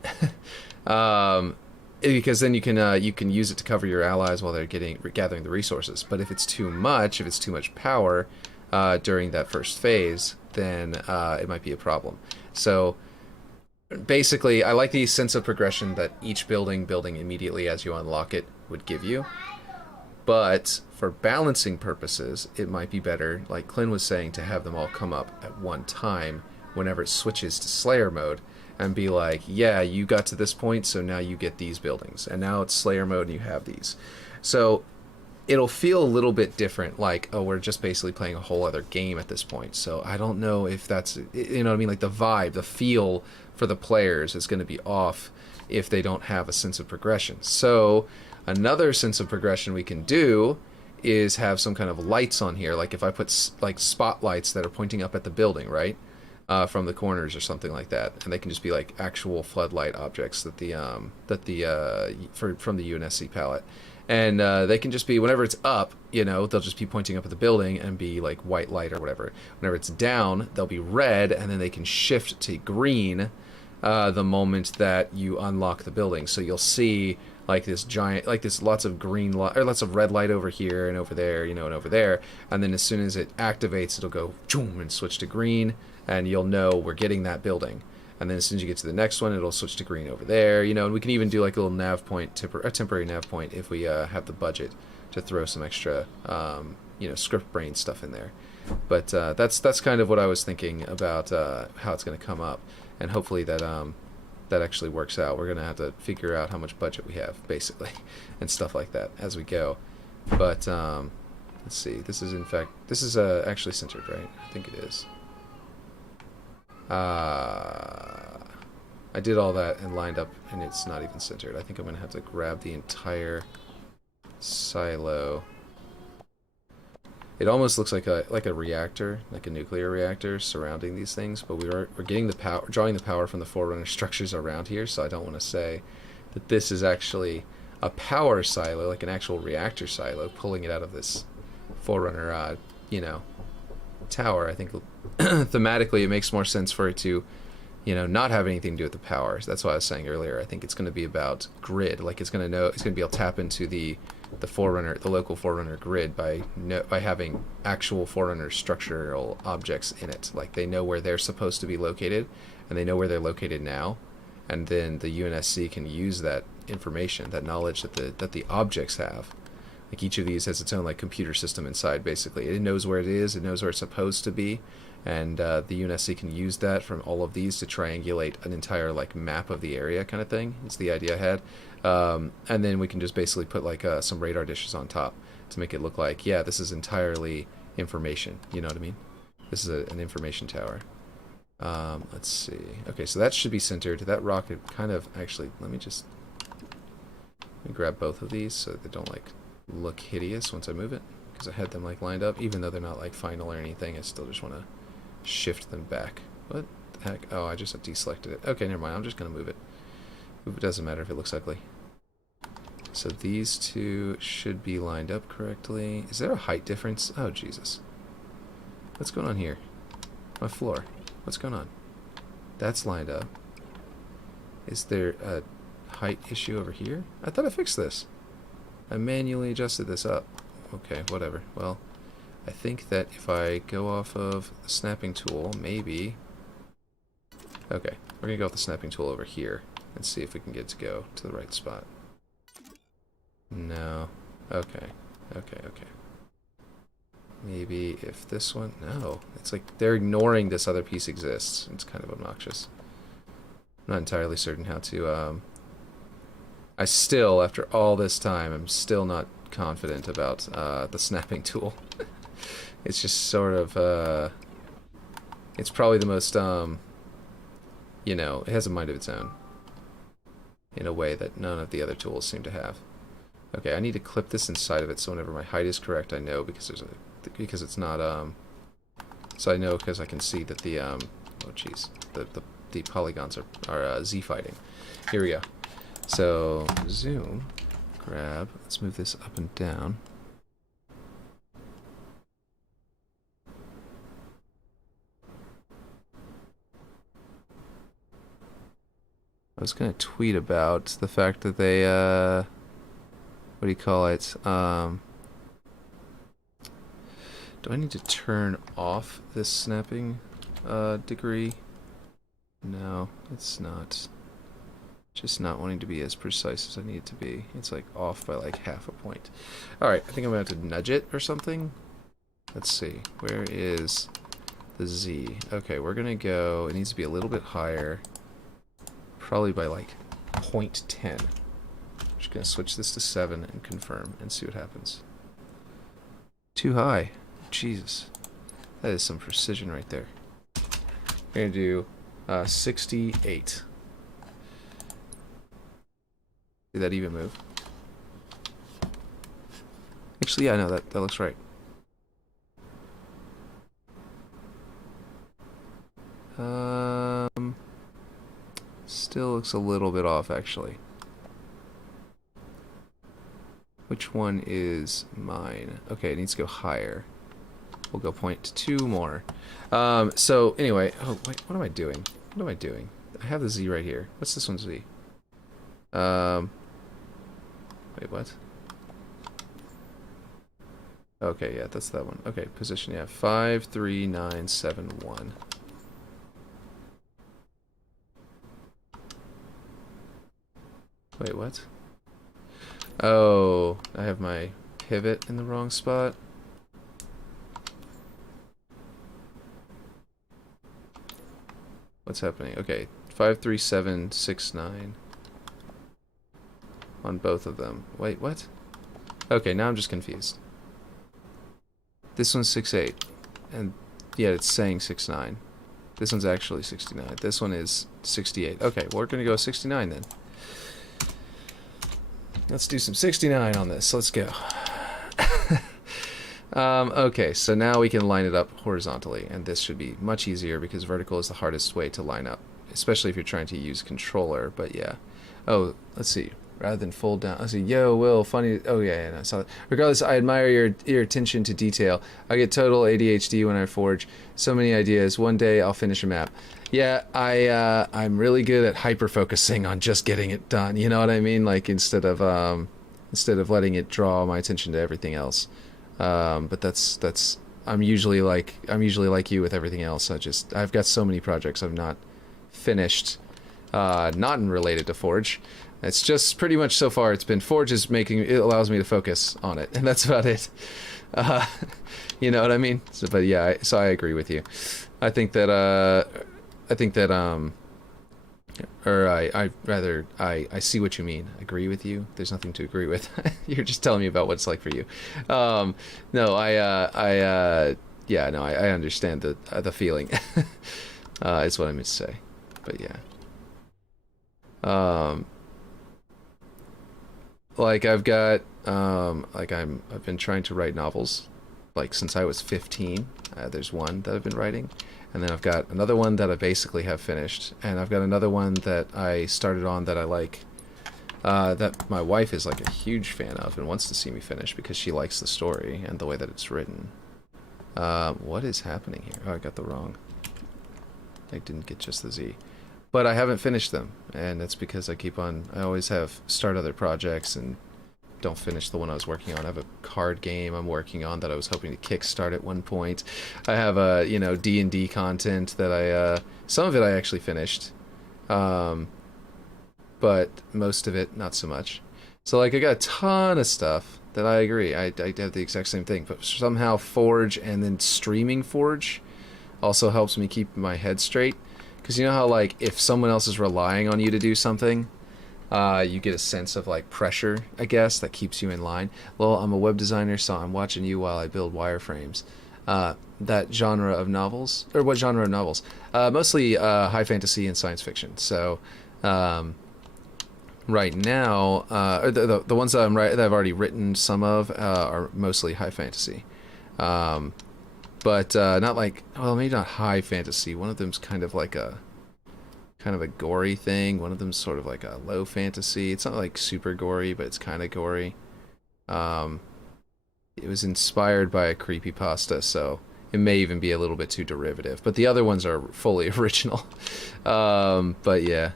Because then you can use it to cover your allies while they're gathering the resources. But if it's too much power during that first phase, then it might be a problem. So basically, I like the sense of progression that each building immediately as you unlock it would give you. But for balancing purposes, it might be better, like Klen was saying, to have them all come up at one time whenever it switches to Slayer mode, and be like, yeah, you got to this point, so now you get these buildings. And now it's Slayer mode and you have these. So it'll feel a little bit different, like, oh, we're just basically playing a whole other game at this point. So I don't know if that's, you know what I mean, like the vibe, the feel for the players is going to be off if they don't have a sense of progression. So another sense of progression we can do is have some kind of lights on here, like if I put like spotlights that are pointing up at the building, right, from the corners or something like that, and they can just be like actual floodlight objects that from the UNSC palette. And they can just be, whenever it's up, you know, they'll just be pointing up at the building and be like white light or whatever. Whenever it's down, they'll be red, and then they can shift to green the moment that you unlock the building. So you'll see like this giant, like this lots of green light, or lots of red light over here and over there, you know, and over there. And then as soon as it activates, it'll go boom and switch to green, and you'll know we're getting that building. And then as soon as you get to the next one, it'll switch to green over there, you know, and we can even do like a little nav point, a temporary nav point, if we have the budget to throw some extra, you know, script brain stuff in there. But that's kind of what I was thinking about how it's going to come up, and hopefully that that actually works out. We're going to have to figure out how much budget we have, basically, and stuff like that as we go. But let's see. This is, in fact, this is actually centered, right? I think it is. I did all that and lined up, and it's not even centered. I think I'm going to have to grab the entire silo. It almost looks like a reactor, like a nuclear reactor surrounding these things, but we're getting the power, drawing the power from the Forerunner structures around here, so I don't want to say that this is actually a power silo, like an actual reactor silo, pulling it out of this Forerunner, you know, tower. I think thematically it makes more sense for it to, you know, not have anything to do with the power. That's what I was saying earlier. I think it's going to be about grid. Like it's going to be able to tap into the Forerunner, the local Forerunner grid by having actual Forerunner structural objects in it. Like they know where they're supposed to be located, and they know where they're located now, and then the UNSC can use that information, that knowledge that the objects have. Like each of these has its own like computer system inside. Basically, it knows where it is, it knows where it's supposed to be, and the UNSC can use that from all of these to triangulate an entire like map of the area, kind of thing. It's the idea I had. And then we can just basically put like some radar dishes on top to make it look like, yeah, this is entirely information. You know what I mean? This is an information tower. Let's see. Okay, so that should be centered. That rocket kind of, actually, let me grab both of these so they don't like look hideous once I move it, because I had them like lined up. Even though they're not like final or anything, I still just want to shift them back. What the heck? Oh, I just deselected it. Okay, never mind. I'm just going to move it. It doesn't matter if it looks ugly. So these two should be lined up correctly. Is there a height difference? Oh, Jesus. What's going on here? My floor. What's going on? That's lined up. Is there a height issue over here? I thought I fixed this. I manually adjusted this up. Okay, whatever. Well, I think that if I go off of the snapping tool, maybe... Okay, we're going to go off the snapping tool over here and see if we can get it to go to the right spot. No. Okay. Okay. Maybe if this one... No. It's like they're ignoring this other piece exists. It's kind of obnoxious. I'm not entirely certain how to... I still, after all this time, I'm still not confident about the snapping tool. It's just sort of... it's probably the most... you know, it has a mind of its own. In a way that none of the other tools seem to have. Okay, I need to clip this inside of it so whenever my height is correct, I know, because there's because it's not so I know because I can see that the oh jeez, the polygons are Z fighting. Here we go. So zoom, grab. Let's move this up and down. I was gonna tweet about the fact that they what do you call it? Do I need to turn off this snapping degree? No, it's not. Just not wanting to be as precise as I need it to be. It's like off by like half a point. Alright, I think I'm going to have to nudge it or something. Let's see. Where is the Z? Okay, we're going to go... It needs to be a little bit higher. Probably by like 0.10. I'm just going to switch this to 7 and confirm and see what happens. Too high. Jesus. That is some precision right there. We're going to do 68. Did that even move? Actually, yeah, no, that looks right. Still looks a little bit off, actually. Which one is mine? Okay, it needs to go higher. We'll go 0.2 more. So, anyway... Oh, wait, what am I doing? What am I doing? I have the Z right here. What's this one's Z? Wait, what? Okay, yeah, that's that one. Okay, position, yeah. 5, 3, 9, 7, 1. Wait, what? Oh, I have my pivot in the wrong spot. What's happening? Okay, 5, 3, 7, 6, 9. On both of them. Wait, what? Okay, now I'm just confused. This one's 6.8. And yeah, it's saying 6.9. This one's actually 69. This one is 68. Okay, well, we're gonna go 69 then. Let's do some 69 on this. Let's go. Okay, so now we can line it up horizontally, and this should be much easier because vertical is the hardest way to line up, especially if you're trying to use controller, but yeah. Oh, let's see. Rather than fold down. I see, yo, Will, funny. Oh, yeah, I saw that. Regardless, I admire your attention to detail. I get total ADHD when I forge. So many ideas. One day I'll finish a map. Yeah, I'm really good at hyper-focusing on just getting it done. You know what I mean? Like, instead of letting it draw my attention to everything else. But that's I'm usually like you with everything else. I've got so many projects I've not finished, not related to Forge. It's just pretty much so far it's been Forge is it allows me to focus on it, and that's about it. You know what I mean? So, but yeah, so I agree with you. I think that I see what you mean. Agree with you. There's nothing to agree with. You're just telling me about what it's like for you. No, I understand the feeling. Is what I meant to say. But yeah. Like I've got, I've been trying to write novels, like since I was 15. There's one that I've been writing, and then I've got another one that I basically have finished, and I've got another one that I started on that I like, that my wife is like a huge fan of and wants to see me finish because she likes the story and the way that it's written. What is happening here? Oh, I got the wrong. I didn't get just the Z. But I haven't finished them, and that's because I always have start other projects and don't finish the one I was working on. I have a card game I'm working on that I was hoping to kickstart at one point. I have D&D content that some of it I actually finished, but most of it not so much. So like I got a ton of stuff that I agree. I have the exact same thing, but somehow Forge and then streaming Forge also helps me keep my head straight. Because you know how, like, if someone else is relying on you to do something, you get a sense of, like, pressure, I guess, that keeps you in line. Well, I'm a web designer, so I'm watching you while I build wireframes. That genre of novels, or what genre of novels? Mostly high fantasy and science fiction. So, right now, the ones that that I've already written some of are mostly high fantasy. But not like, well, maybe not high fantasy. One of them's kind of a gory thing. One of them's sort of like a low fantasy. It's not like super gory, but it's kind of gory. It was inspired by a creepypasta, so it may even be a little bit too derivative. But the other ones are fully original. But yeah.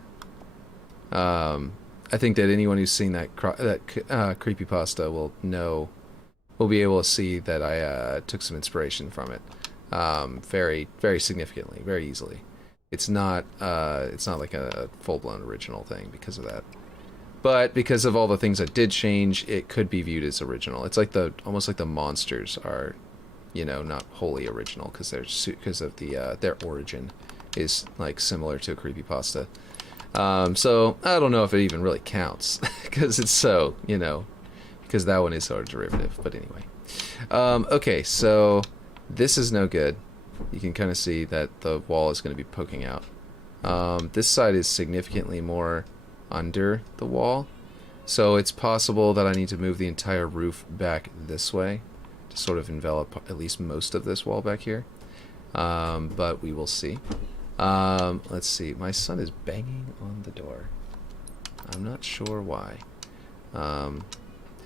I think that anyone who's seen that creepypasta will be able to see that I took some inspiration from it, very, very significantly, very easily. It's not like a full-blown original thing because of that. But because of all the things that did change, it could be viewed as original. It's like almost like the monsters are, you know, not wholly original because of their origin is like similar to a creepypasta. So I don't know if it even really counts because it's so, you know, because that one is sort of derivative. But anyway, okay, so this is no good. You can kind of see that the wall is going to be poking out. This side is significantly more under the wall, so it's possible that I need to move the entire roof back this way to sort of envelop at least most of this wall back here. But we will see. Let's see. My son is banging on the door. I'm not sure why.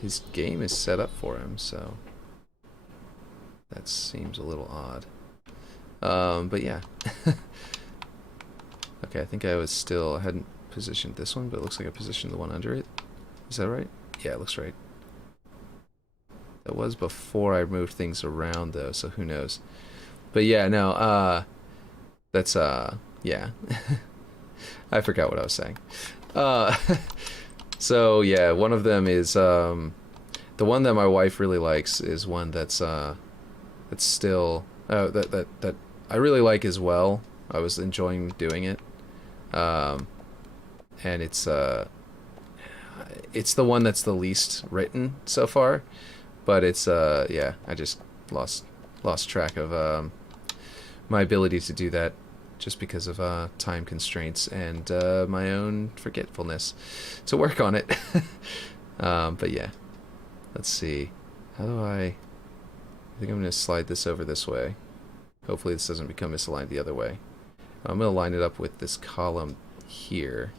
His game is set up for him, so that seems a little odd. But yeah. Okay, I think I hadn't positioned this one, but it looks like I positioned the one under it. Is that right? Yeah, it looks right. That was before I moved things around, though, so who knows. But yeah, no, that's, yeah. I forgot what I was saying. So, yeah, one of them is, the one that my wife really likes is one that's still, that I really like as well. I was enjoying doing it. And it's the one that's the least written so far, but it's yeah, I just lost track of my ability to do that just because of time constraints and my own forgetfulness to work on it. But yeah, let's see, how do I think I'm gonna slide this over this way. Hopefully this doesn't become misaligned the other way. I'm gonna line it up with this column here.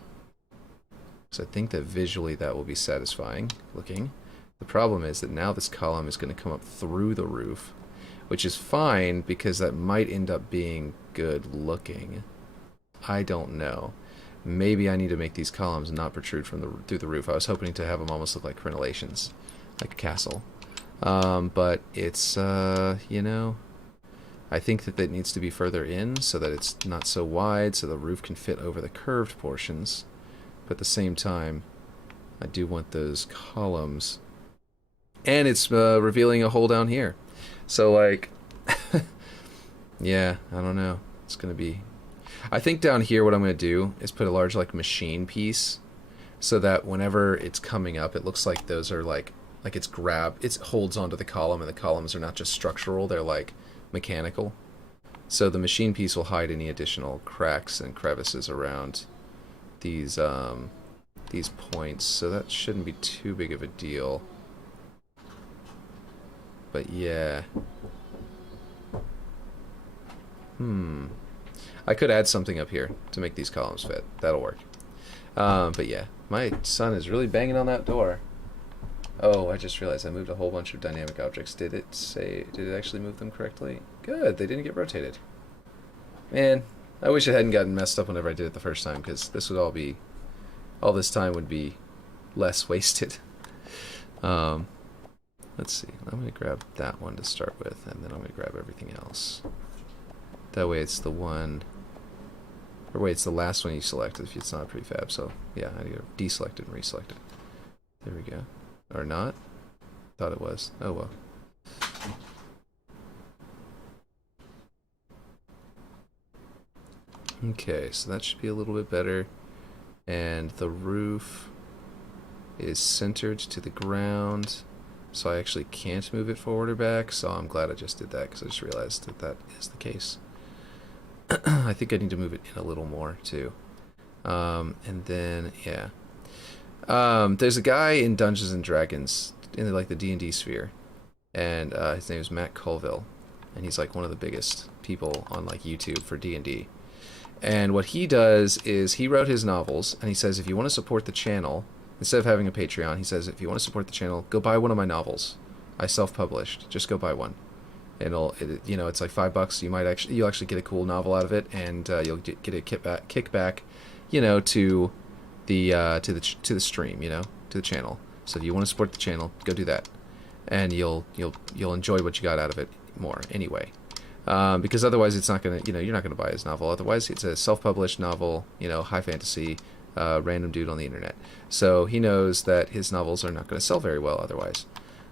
So I think that visually that will be satisfying looking. The problem is that now this column is going to come up through the roof, which is fine because that might end up being good looking. I don't know. Maybe I need to make these columns not protrude from through the roof. I was hoping to have them almost look like crenellations, like a castle. But it's, you know, I think that it needs to be further in so that it's not so wide so the roof can fit over the curved portions. But at the same time, I do want those columns. And it's revealing a hole down here. So, like, yeah, I don't know. It's going to be... I think down here what I'm going to do is put a large, like, machine piece so that whenever it's coming up, it looks like those are, like it holds onto the column, and the columns are not just structural, they're, like, mechanical. So the machine piece will hide any additional cracks and crevices around these points, so that shouldn't be too big of a deal. But yeah, I could add something up here to make these columns fit. That'll work. But yeah, my son is really banging on that door. Oh, I just realized I moved a whole bunch of dynamic objects. Did it actually move them correctly? Good, they didn't get rotated. Man, I wish it hadn't gotten messed up whenever I did it the first time, because this would all this time would be less wasted. Let's see, I'm going to grab that one to start with, and then I'm going to grab everything else. That way it's the one, or wait, it's the last one you select if it's not a prefab, so yeah, I need to deselect it and reselect it. There we go. Or not? Thought it was. Oh well. Okay, so that should be a little bit better. And the roof is centered to the ground, so I actually can't move it forward or back, so I'm glad I just did that because I just realized that that is the case. I think I need to move it in a little more too. And then, yeah. There's a guy in Dungeons and Dragons, in like the D&D sphere, and his name is Matt Colville, and he's like one of the biggest people on like YouTube for D&D. And what he does is he wrote his novels, and he says if you want to support the channel, instead of having a Patreon, he says if you want to support the channel, go buy one of my novels. I self-published. Just go buy one. And you know, it's like $5. You'll actually get a cool novel out of it, and you'll get a kickback, you know, to the stream, you know, to the channel. So if you want to support the channel, go do that, and you'll enjoy what you got out of it more anyway. Because otherwise it's not gonna, you're not gonna buy his novel. Otherwise it's a self-published novel, high fantasy, random dude on the internet. So he knows that his novels are not gonna sell very well otherwise.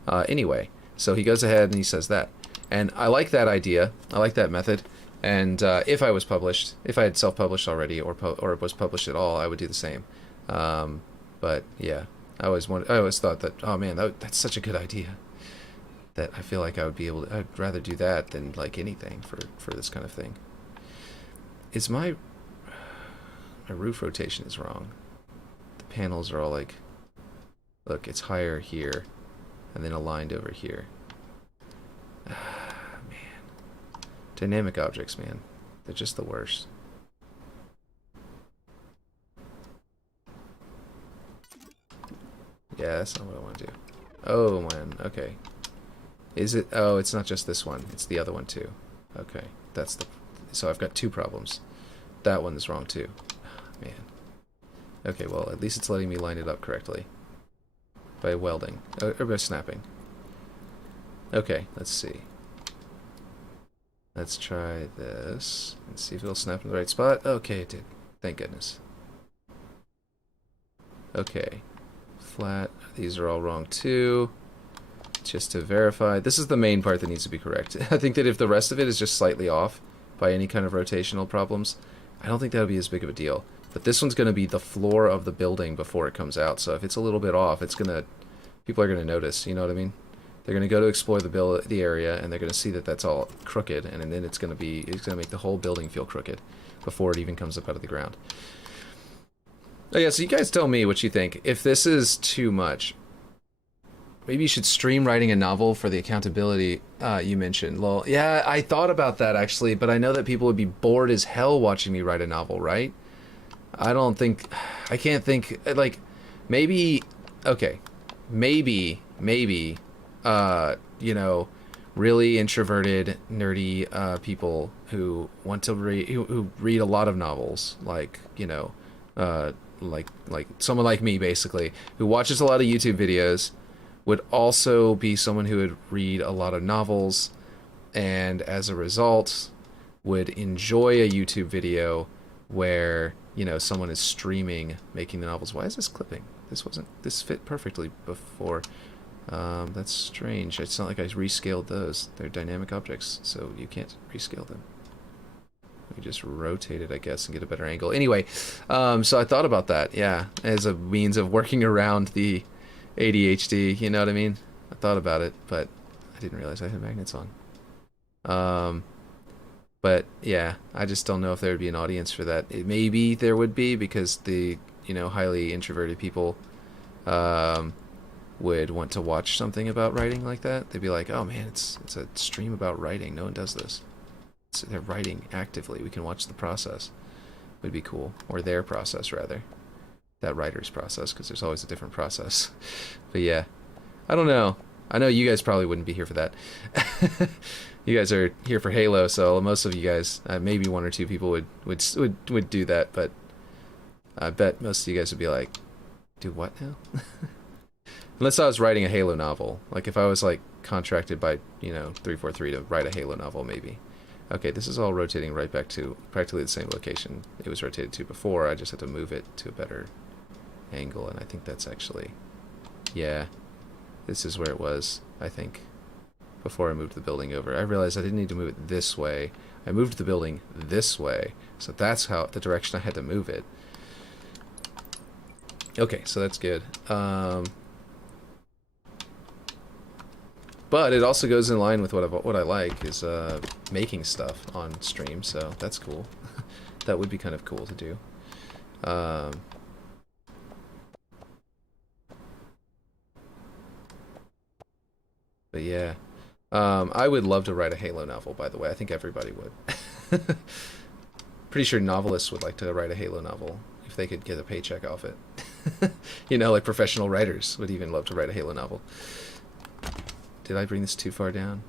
Anyway, so he goes ahead and he says that. And I like that idea. I like that method. And if I was published, if I had self-published already or was published at all, I would do the same. But yeah, I always thought that, oh man, that's such a good idea. That I feel like I'd rather do that than like anything for this kind of thing. Is my roof rotation is wrong. The panels are all like, look, it's higher here and then aligned over here. Man. Dynamic objects, man. They're just the worst. Yeah, that's not what I want to do. Oh, man. Okay. Is it? Oh, it's not just this one. It's the other one, too. Okay. So I've got two problems. That one is wrong, too. Man. Okay, well, at least it's letting me line it up correctly. By welding. Or by snapping. Okay, let's see. Let's try this and see if it'll snap in the right spot. Okay, it did. Thank goodness. Okay. Flat. These are all wrong too. Just to verify. This is the main part that needs to be correct. I think that if the rest of it is just slightly off by any kind of rotational problems, I don't think that would be as big of a deal. But this one's going to be the floor of the building before it comes out. So if it's a little bit off, people are going to notice. You know what I mean? They're going to go to explore the area, and they're going to see that that's all crooked, and then it's going to make the whole building feel crooked before it even comes up out of the ground. Oh yeah, so you guys tell me what you think. If this is too much, maybe you should stream writing a novel for the accountability you mentioned. Well, yeah, I thought about that actually, but I know that people would be bored as hell watching me write a novel, right? I can't think, like, maybe, okay, maybe, really introverted, nerdy people who want to who read a lot of novels, like, like someone like me, basically, who watches a lot of YouTube videos, would also be someone who would read a lot of novels, and as a result, would enjoy a YouTube video where, someone is streaming, making the novels. Why is this clipping? This fit perfectly before. That's strange. It's not like I rescaled those. They're dynamic objects, so you can't rescale them. We just rotate it, I guess, and get a better angle. Anyway, so I thought about that, yeah, as a means of working around the ADHD, you know what I mean? I thought about it, but I didn't realize I had magnets on. But, yeah, I just don't know if there would be an audience for that. Maybe there would be, because the, highly introverted people, would want to watch something about writing like that. They'd be like, oh man, it's a stream about writing. No one does this. They're writing actively. We can watch the process. Would be cool. Or their process, rather. That writer's process, because there's always a different process. But yeah, I don't know. I know you guys probably wouldn't be here for that. You guys are here for Halo, so most of you guys, maybe one or two people would do that, but I bet most of you guys would be like, do what now? Unless I was writing a Halo novel. Like, if I was, like, contracted by, 343 to write a Halo novel, maybe. Okay, this is all rotating right back to practically the same location it was rotated to before. I just had to move it to a better angle, and I think that's actually... Yeah, this is where it was, I think, before I moved the building over. I realized I didn't need to move it this way. I moved the building this way, so that's the direction I had to move it. Okay, so that's good. But it also goes in line with what I like, is making stuff on stream, so that's cool. That would be kind of cool to do. But yeah. I would love to write a Halo novel, by the way. I think everybody would. Pretty sure novelists would like to write a Halo novel if they could get a paycheck off it. Like professional writers would even love to write a Halo novel. Did I bring this too far down?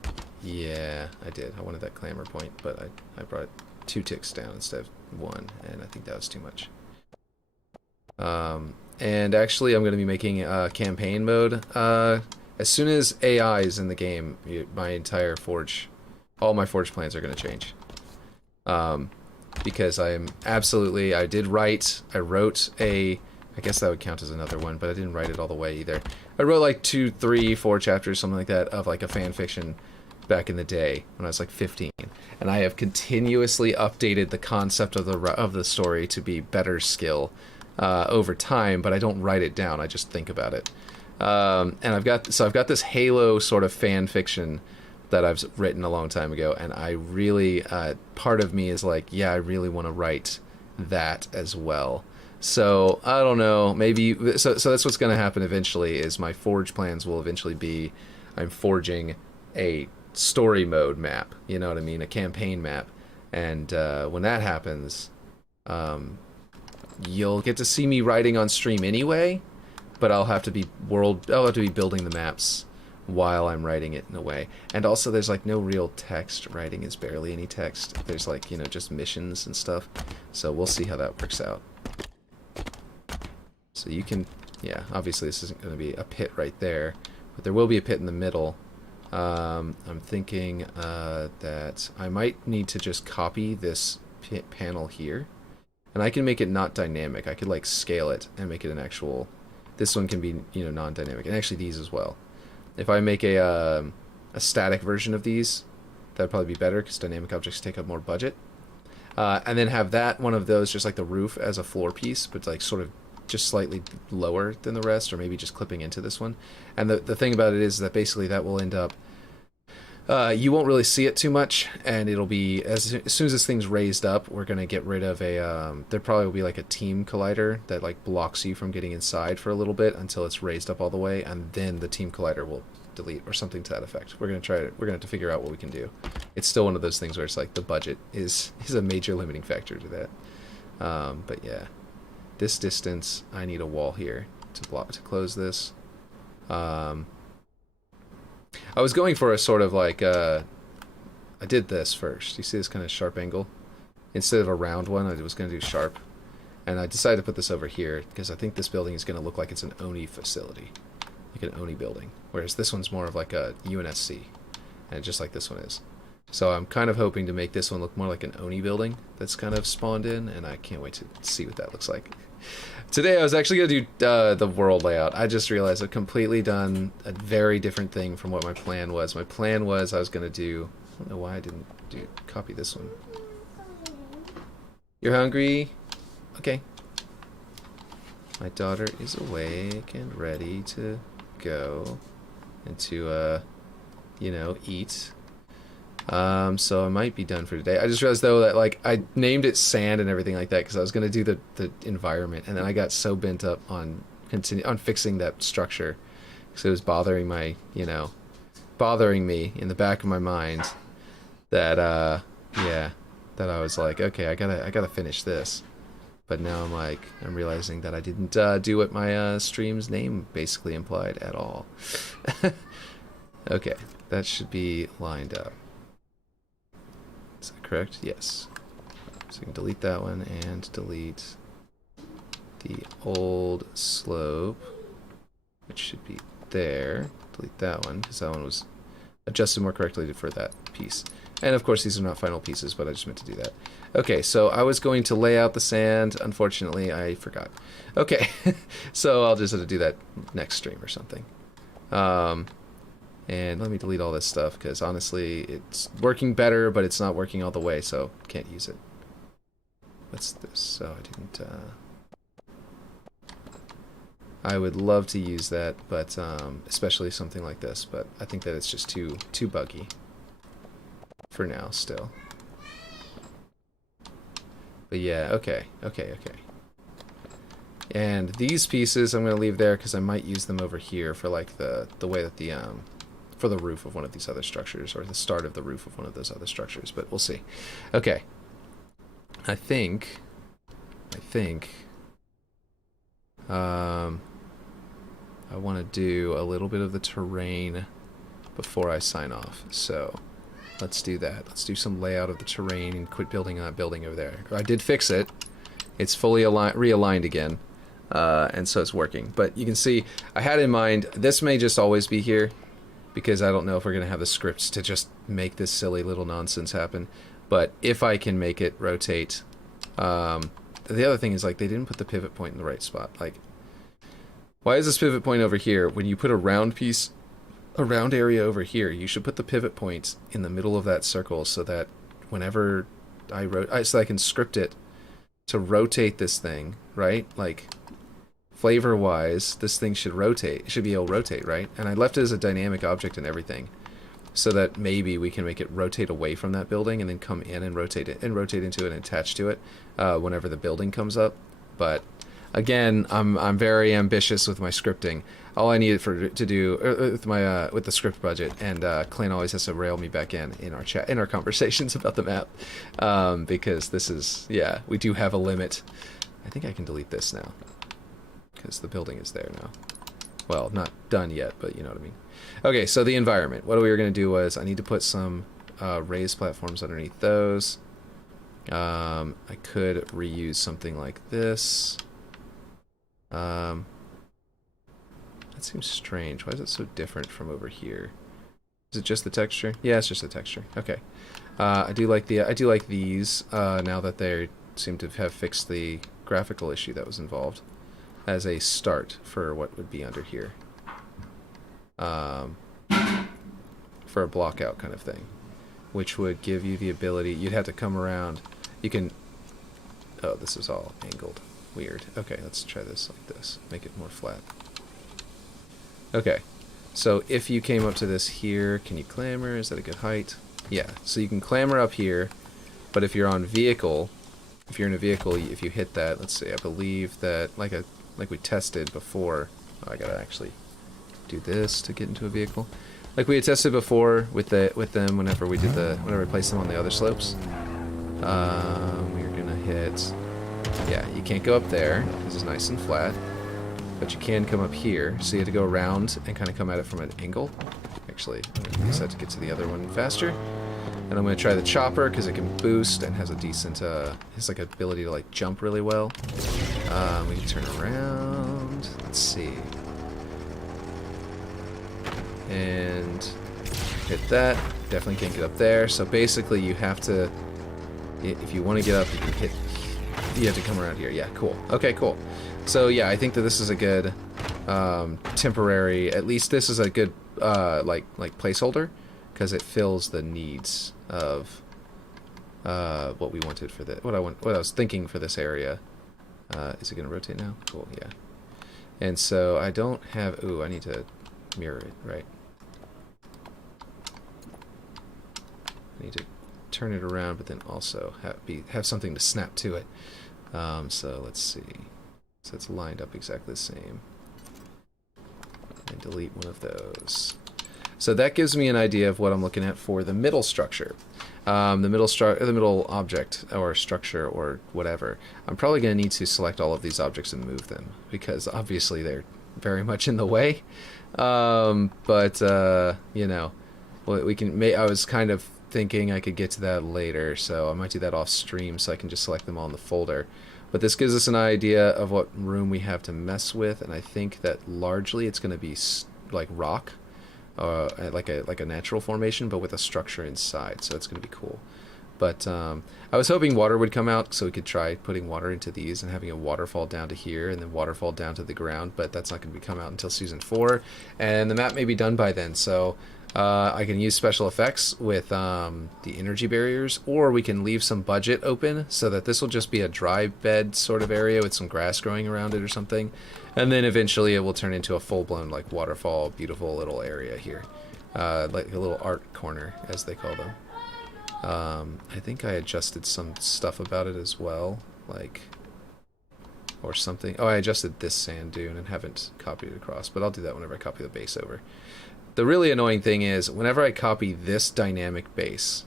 Yeah, I did. I wanted that clamor point, but I brought it 2 ticks down instead of 1, and I think that was too much. And actually, I'm going to be making a campaign mode. As soon as AI is in the game, my entire Forge all my forge plans are going to change. Because I wrote a, I guess that would count as another one, but I didn't write it all the way either. I wrote like 2, 3, 4 chapters, something like that, of like a fan fiction back in the day when I was like 15, and I have continuously updated the concept of the story to be better skill over time, but I don't write it down. I just think about it. And I've got this Halo sort of fan fiction that I've written a long time ago, and I really, part of me is like, yeah, I really want to write that as well. So, I don't know, maybe, so that's what's going to happen eventually, is my forge plans will eventually be, I'm forging a story mode map, you know what I mean, a campaign map, and when that happens, you'll get to see me writing on stream anyway, but I'll have to be building the maps while I'm writing it in a way. And also there's like no real text. Writing is barely any text. There's like, you know, just missions and stuff. So we'll see how that works out. So you can, yeah, obviously this isn't going to be a pit right there, but there will be a pit in the middle. I'm thinking that I might need to just copy this panel here, and I can make it not dynamic. I could like scale it and make it an actual, this one can be, you know, non-dynamic, and actually these as well. If I make a static version of these, that'd probably be better because dynamic objects take up more budget. And then have that one of those, just like the roof, as a floor piece, but like sort of just slightly lower than the rest, or maybe just clipping into this one. And the thing about it is that basically that will end up, you won't really see it too much, and it'll be, as soon as this thing's raised up, we're going to get rid of a, there probably will be like a team collider that like blocks you from getting inside for a little bit until it's raised up all the way, and then the team collider will delete, or something to that effect. We're going to try it. We're going to have to figure out what we can do. It's still one of those things where it's like the budget is a major limiting factor to that. But yeah, this distance, I need a wall here to close this. I was going for a sort of like, I did this first. You see this kind of sharp angle? Instead of a round one, I was going to do sharp. And I decided to put this over here because I think this building is going to look like it's an ONI facility. Like an ONI building. Whereas this one's more of like a UNSC. And just like this one is. So I'm kind of hoping to make this one look more like an ONI building that's kind of spawned in, and I can't wait to see what that looks like. Today I was actually going to do the world layout. I just realized I've completely done a very different thing from what my plan was. My plan was I was going to do... I don't know why I didn't copy this one. You're hungry? Okay. My daughter is awake and ready to go and to, you know, eat. So I might be done for today. I just realized though that like I named it sand and everything like that because I was gonna do the environment, and then I got so bent up on fixing that structure because it was bothering me in the back of my mind that yeah, that I was like, okay, I gotta finish this. But now I'm realizing that I didn't do what my stream's name basically implied at all. Okay, that should be lined up. Is that correct? Yes. So you can delete that one and delete the old slope, which should be there. Delete that one because that one was adjusted more correctly for that piece. And of course these are not final pieces, but I just meant to do that. Okay, so I was going to lay out the sand. Unfortunately, I forgot. Okay, so I'll just have to do that next stream or something. And let me delete all this stuff, because honestly, it's working better, but it's not working all the way, so can't use it. What's this? So I didn't, I would love to use that, but, especially something like this, but I think that it's just too buggy. For now, still. But yeah, okay. And these pieces I'm going to leave there, because I might use them over here for, like, the way that the, for the roof of one of these other structures, or the start of the roof of one of those other structures, but we'll see. Okay. I think, I want to do a little bit of the terrain before I sign off, so let's do that. Let's do some layout of the terrain and quit building on that building over there. I did fix it. It's fully realigned again, and so it's working. But you can see, I had in mind, this may just always be here, because I don't know if we're going to have the scripts to just make this silly little nonsense happen. But if I can make it rotate, the other thing is, like, they didn't put the pivot point in the right spot. Like, why is this pivot point over here? When you put a round piece, a round area over here, you should put the pivot point in the middle of that circle so that whenever so I can script it to rotate this thing, right? Like, flavor-wise, this thing should rotate. It should be able to rotate, right? And I left it as a dynamic object and everything, so that maybe we can make it rotate away from that building and then come in and rotate it and rotate into it and attach to it whenever the building comes up. But again, I'm very ambitious with my scripting. All I needed to do with the script budget, and Klen always has to rail me back in our chat, in our conversations about the map, because this is, yeah, we do have a limit. I think I can delete this now because the building is there now. Well, not done yet, but you know what I mean. Okay, so the environment. What we were going to do was I need to put some raised platforms underneath those. I could reuse something like this. That seems strange. Why is it so different from over here? Is it just the texture? Yeah, it's just the texture. Okay. I do like these now that they seem to have fixed the graphical issue that was involved, as a start for what would be under here. For a block out kind of thing, which would give you the ability, you'd have to come around, you can, oh, this is all angled, weird. Okay, let's try this like this, make it more flat. Okay, so if you came up to this here, can you clamber? Is that a good height? Yeah, so you can clamber up here, but if you're on vehicle, if you're in a vehicle, if you hit that, let's see, I believe that, like we tested before, oh, I gotta actually do this to get into a vehicle. Like we had tested before with them whenever we placed them on the other slopes. We're gonna hit, yeah, you can't go up there because it's nice and flat, but you can come up here, so you have to go around and kind of come at it from an angle. Actually, I'm gonna use that to get to the other one faster. And I'm gonna try the chopper because it can boost and has a decent, has like ability to like jump really well. We can turn around. Let's see. And hit that. Definitely can't get up there. So basically you have to, if you want to get up, you can hit, you have to come around here. Yeah, cool. Okay, cool. So yeah, I think that this is a good temporary, at least this is a good like placeholder, because it fills the needs of what we wanted for the, what I was thinking for this area. Is it going to rotate now? Cool, yeah. And so I don't have, ooh, I need to mirror it, right? I need to turn it around, but then also have something to snap to it. So let's see. So it's lined up exactly the same. And delete one of those. So that gives me an idea of what I'm looking at for the middle structure. The middle object or structure or whatever. I'm probably going to need to select all of these objects and move them, because obviously they're very much in the way. You know, we can. I was kind of thinking I could get to that later, so I might do that off stream so I can just select them all in the folder. But this gives us an idea of what room we have to mess with, and I think that largely it's going to be like rock, like a natural formation, but with a structure inside. So it's going to be cool. But I was hoping water would come out so we could try putting water into these and having a waterfall down to here and then waterfall down to the ground, but that's not going to come out until Season 4, and the map may be done by then. So I can use special effects with the energy barriers, or we can leave some budget open so that this will just be a dry bed sort of area with some grass growing around it or something, and then eventually it will turn into a full-blown like waterfall, beautiful little area here, like a little art corner as they call them. I think I adjusted some stuff about it as well, like, or something. Oh, I adjusted this sand dune and haven't copied it across, but I'll do that whenever I copy the base over. The really annoying thing is, whenever I copy this dynamic base,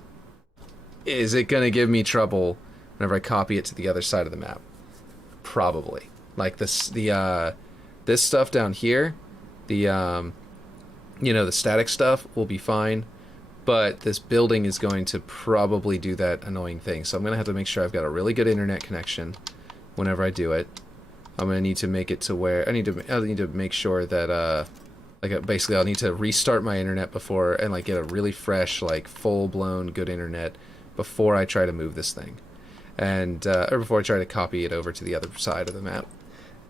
is it going to give me trouble whenever I copy it to the other side of the map? Probably. Like this stuff down here, you know, the static stuff will be fine, but this building is going to probably do that annoying thing. So I'm going to have to make sure I've got a really good internet connection whenever I do it. I'm going to need to make it to where I need to make sure that Like basically, I'll need to restart my internet before and like get a really fresh, like full blown good internet before I try to move this thing, and or before I try to copy it over to the other side of the map.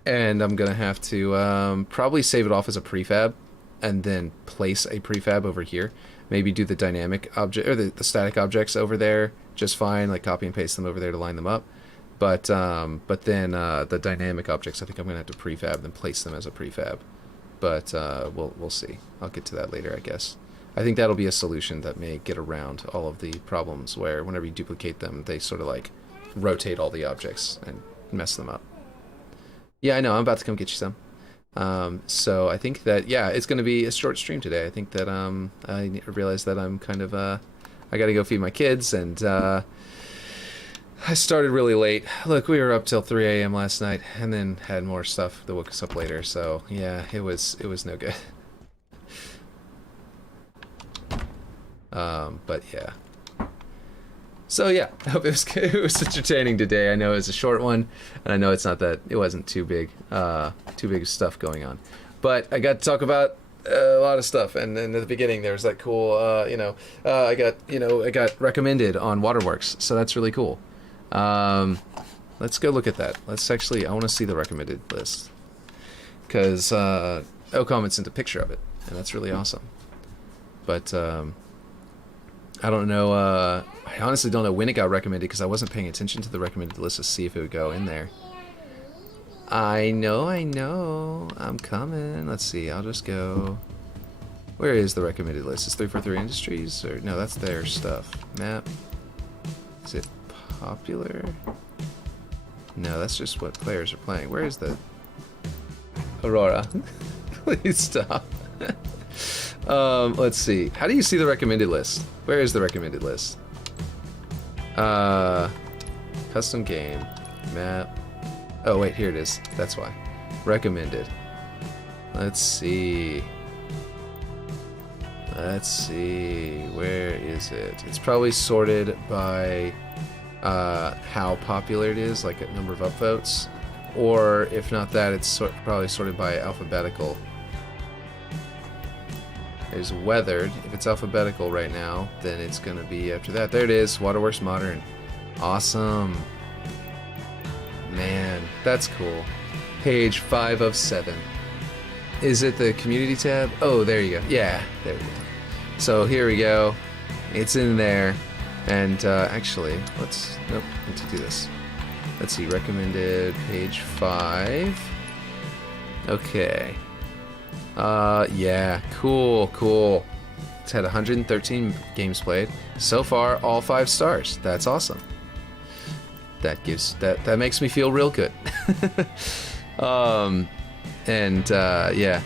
And I'm gonna have to probably save it off as a prefab, and then place a prefab over here. Maybe do the dynamic object or the static objects over there just fine. Like copy and paste them over there to line them up. But then the dynamic objects, I think I'm gonna have to prefab, then place them as a prefab. But we'll see. I'll get to that later, I guess. I think that'll be a solution that may get around all of the problems where whenever you duplicate them, they sort of like rotate all the objects and mess them up. Yeah, I know. I'm about to come get you some. So I think that, yeah, it's going to be a short stream today. I think that I realized that I'm kind of I got to go feed my kids, and I started really late. Look, we were up till 3 a.m. last night, and then had more stuff that woke us up later. So yeah, it was no good. But yeah. So yeah, I hope it was entertaining today. I know it was a short one, and I know it wasn't too big stuff going on. But I got to talk about a lot of stuff, and in the beginning there was that cool, I got recommended on Waterworks, so that's really cool. Let's go look at that. I want to see the recommended list, because Ocom sent a picture of it, and that's really awesome. But I don't know. I honestly don't know when it got recommended because I wasn't paying attention to the recommended list to see if it would go in there. I know. I'm coming. Let's see. I'll just go. Where is the recommended list? Is 343 Industries? Or no, that's their stuff. Map. Is it popular? No, that's just what players are playing. Where is the Aurora? Please stop. Let's see. How do you see the recommended list? Where is the recommended list? Custom game. Map. Oh, wait, here it is. That's why. Recommended. Let's see. Where is it? It's probably sorted by how popular it is, like a number of upvotes. Or, if not that, it's probably sorted by alphabetical. There's weathered. If it's alphabetical right now, then it's going to be after that. There it is. Waterworks Modern. Awesome. Man, that's cool. Page 5 of 7. Is it the community tab? Oh, there you go. Yeah, there we go. So here we go. It's in there. And actually, nope, I need to do this. Let's see, recommended page 5. Okay. Yeah, cool. It's had 113 games played. So far, all 5 stars. That's awesome. That makes me feel real good. Yeah.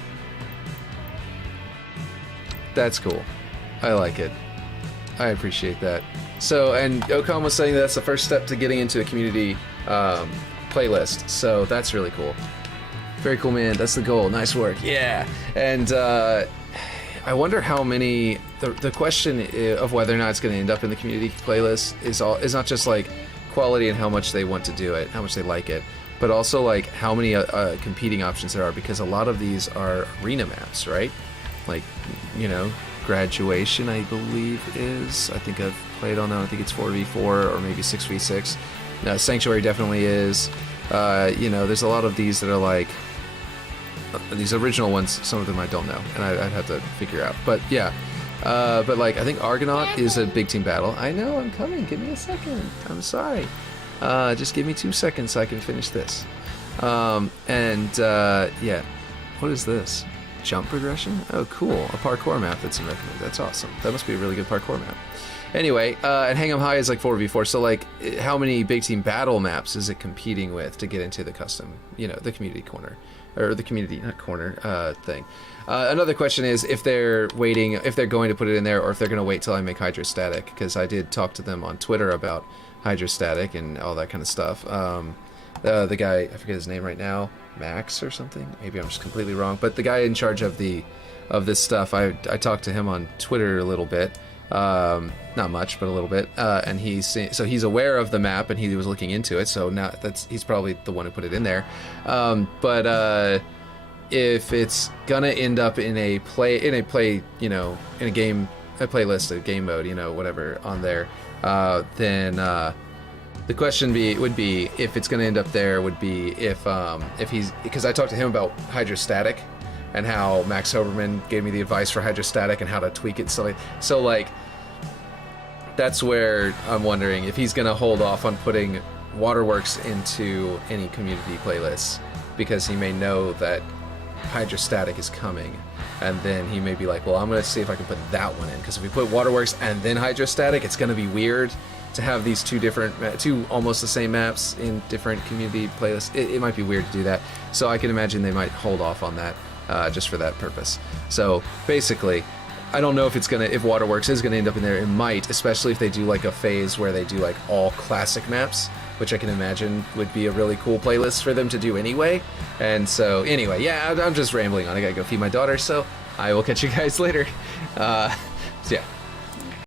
That's cool. I like it. I appreciate that. So, and Ocon was saying that's the first step to getting into a community playlist. So that's really cool. Very cool, man. That's the goal. Nice work. Yeah. And I wonder how many. The question of whether or not it's going to end up in the community playlist is not just like quality and how much they want to do it, how much they like it, but also like how many competing options there are, because a lot of these are arena maps, right? Like, Graduation, I believe is. I think I've played on that. I think it's 4v4 or maybe 6v6. Sanctuary definitely is. There's a lot of these that are like these original ones. Some of them I don't know, and I'd have to figure out. But yeah, but like I think Argonaut is a big team battle. I know, I'm coming. Give me a second. I'm sorry. Just give me 2 seconds so I can finish this. Yeah, what is this? Jump progression? Oh, cool. A parkour map that's in recommended. That's awesome. That must be a really good parkour map. Anyway, and Hang 'em High is like 4v4, so like how many big team battle maps is it competing with to get into the custom, the community corner, or the community, not corner, thing. Another question is if they're going to put it in there, or if they're going to wait till I make hydrostatic, because I did talk to them on Twitter about hydrostatic and all that kind of stuff. The guy, I forget his name right now, Max or something, maybe I'm just completely wrong, but the guy in charge of this stuff, I talked to him on Twitter a little bit. Not much, but a little bit, and he's aware of the map, and he was looking into it, so now he's probably the one who put it in there. if it's gonna end up in a play, you know, in a game, a playlist, a game mode, you know, whatever on there, then the question would be if it's gonna end up there would be if he's, because I talked to him about hydrostatic and how Max Hoberman gave me the advice for hydrostatic and how to tweak it. So like that's where I'm wondering if he's gonna hold off on putting Waterworks into any community playlists, because he may know that hydrostatic is coming, and then he may be like, well, I'm gonna see if I can put that one in, because if we put Waterworks and then hydrostatic, it's gonna be weird to have these two almost the same maps in different community playlists. It might be weird to do that, so I can imagine they might hold off on that just for that purpose. So basically, I don't know if Waterworks is gonna end up in there. It might, especially if they do like a phase where they do like all classic maps, which I can imagine would be a really cool playlist for them to do anyway. And so anyway, yeah, I'm just rambling on. I gotta go feed my daughter, so I will catch you guys later. So yeah.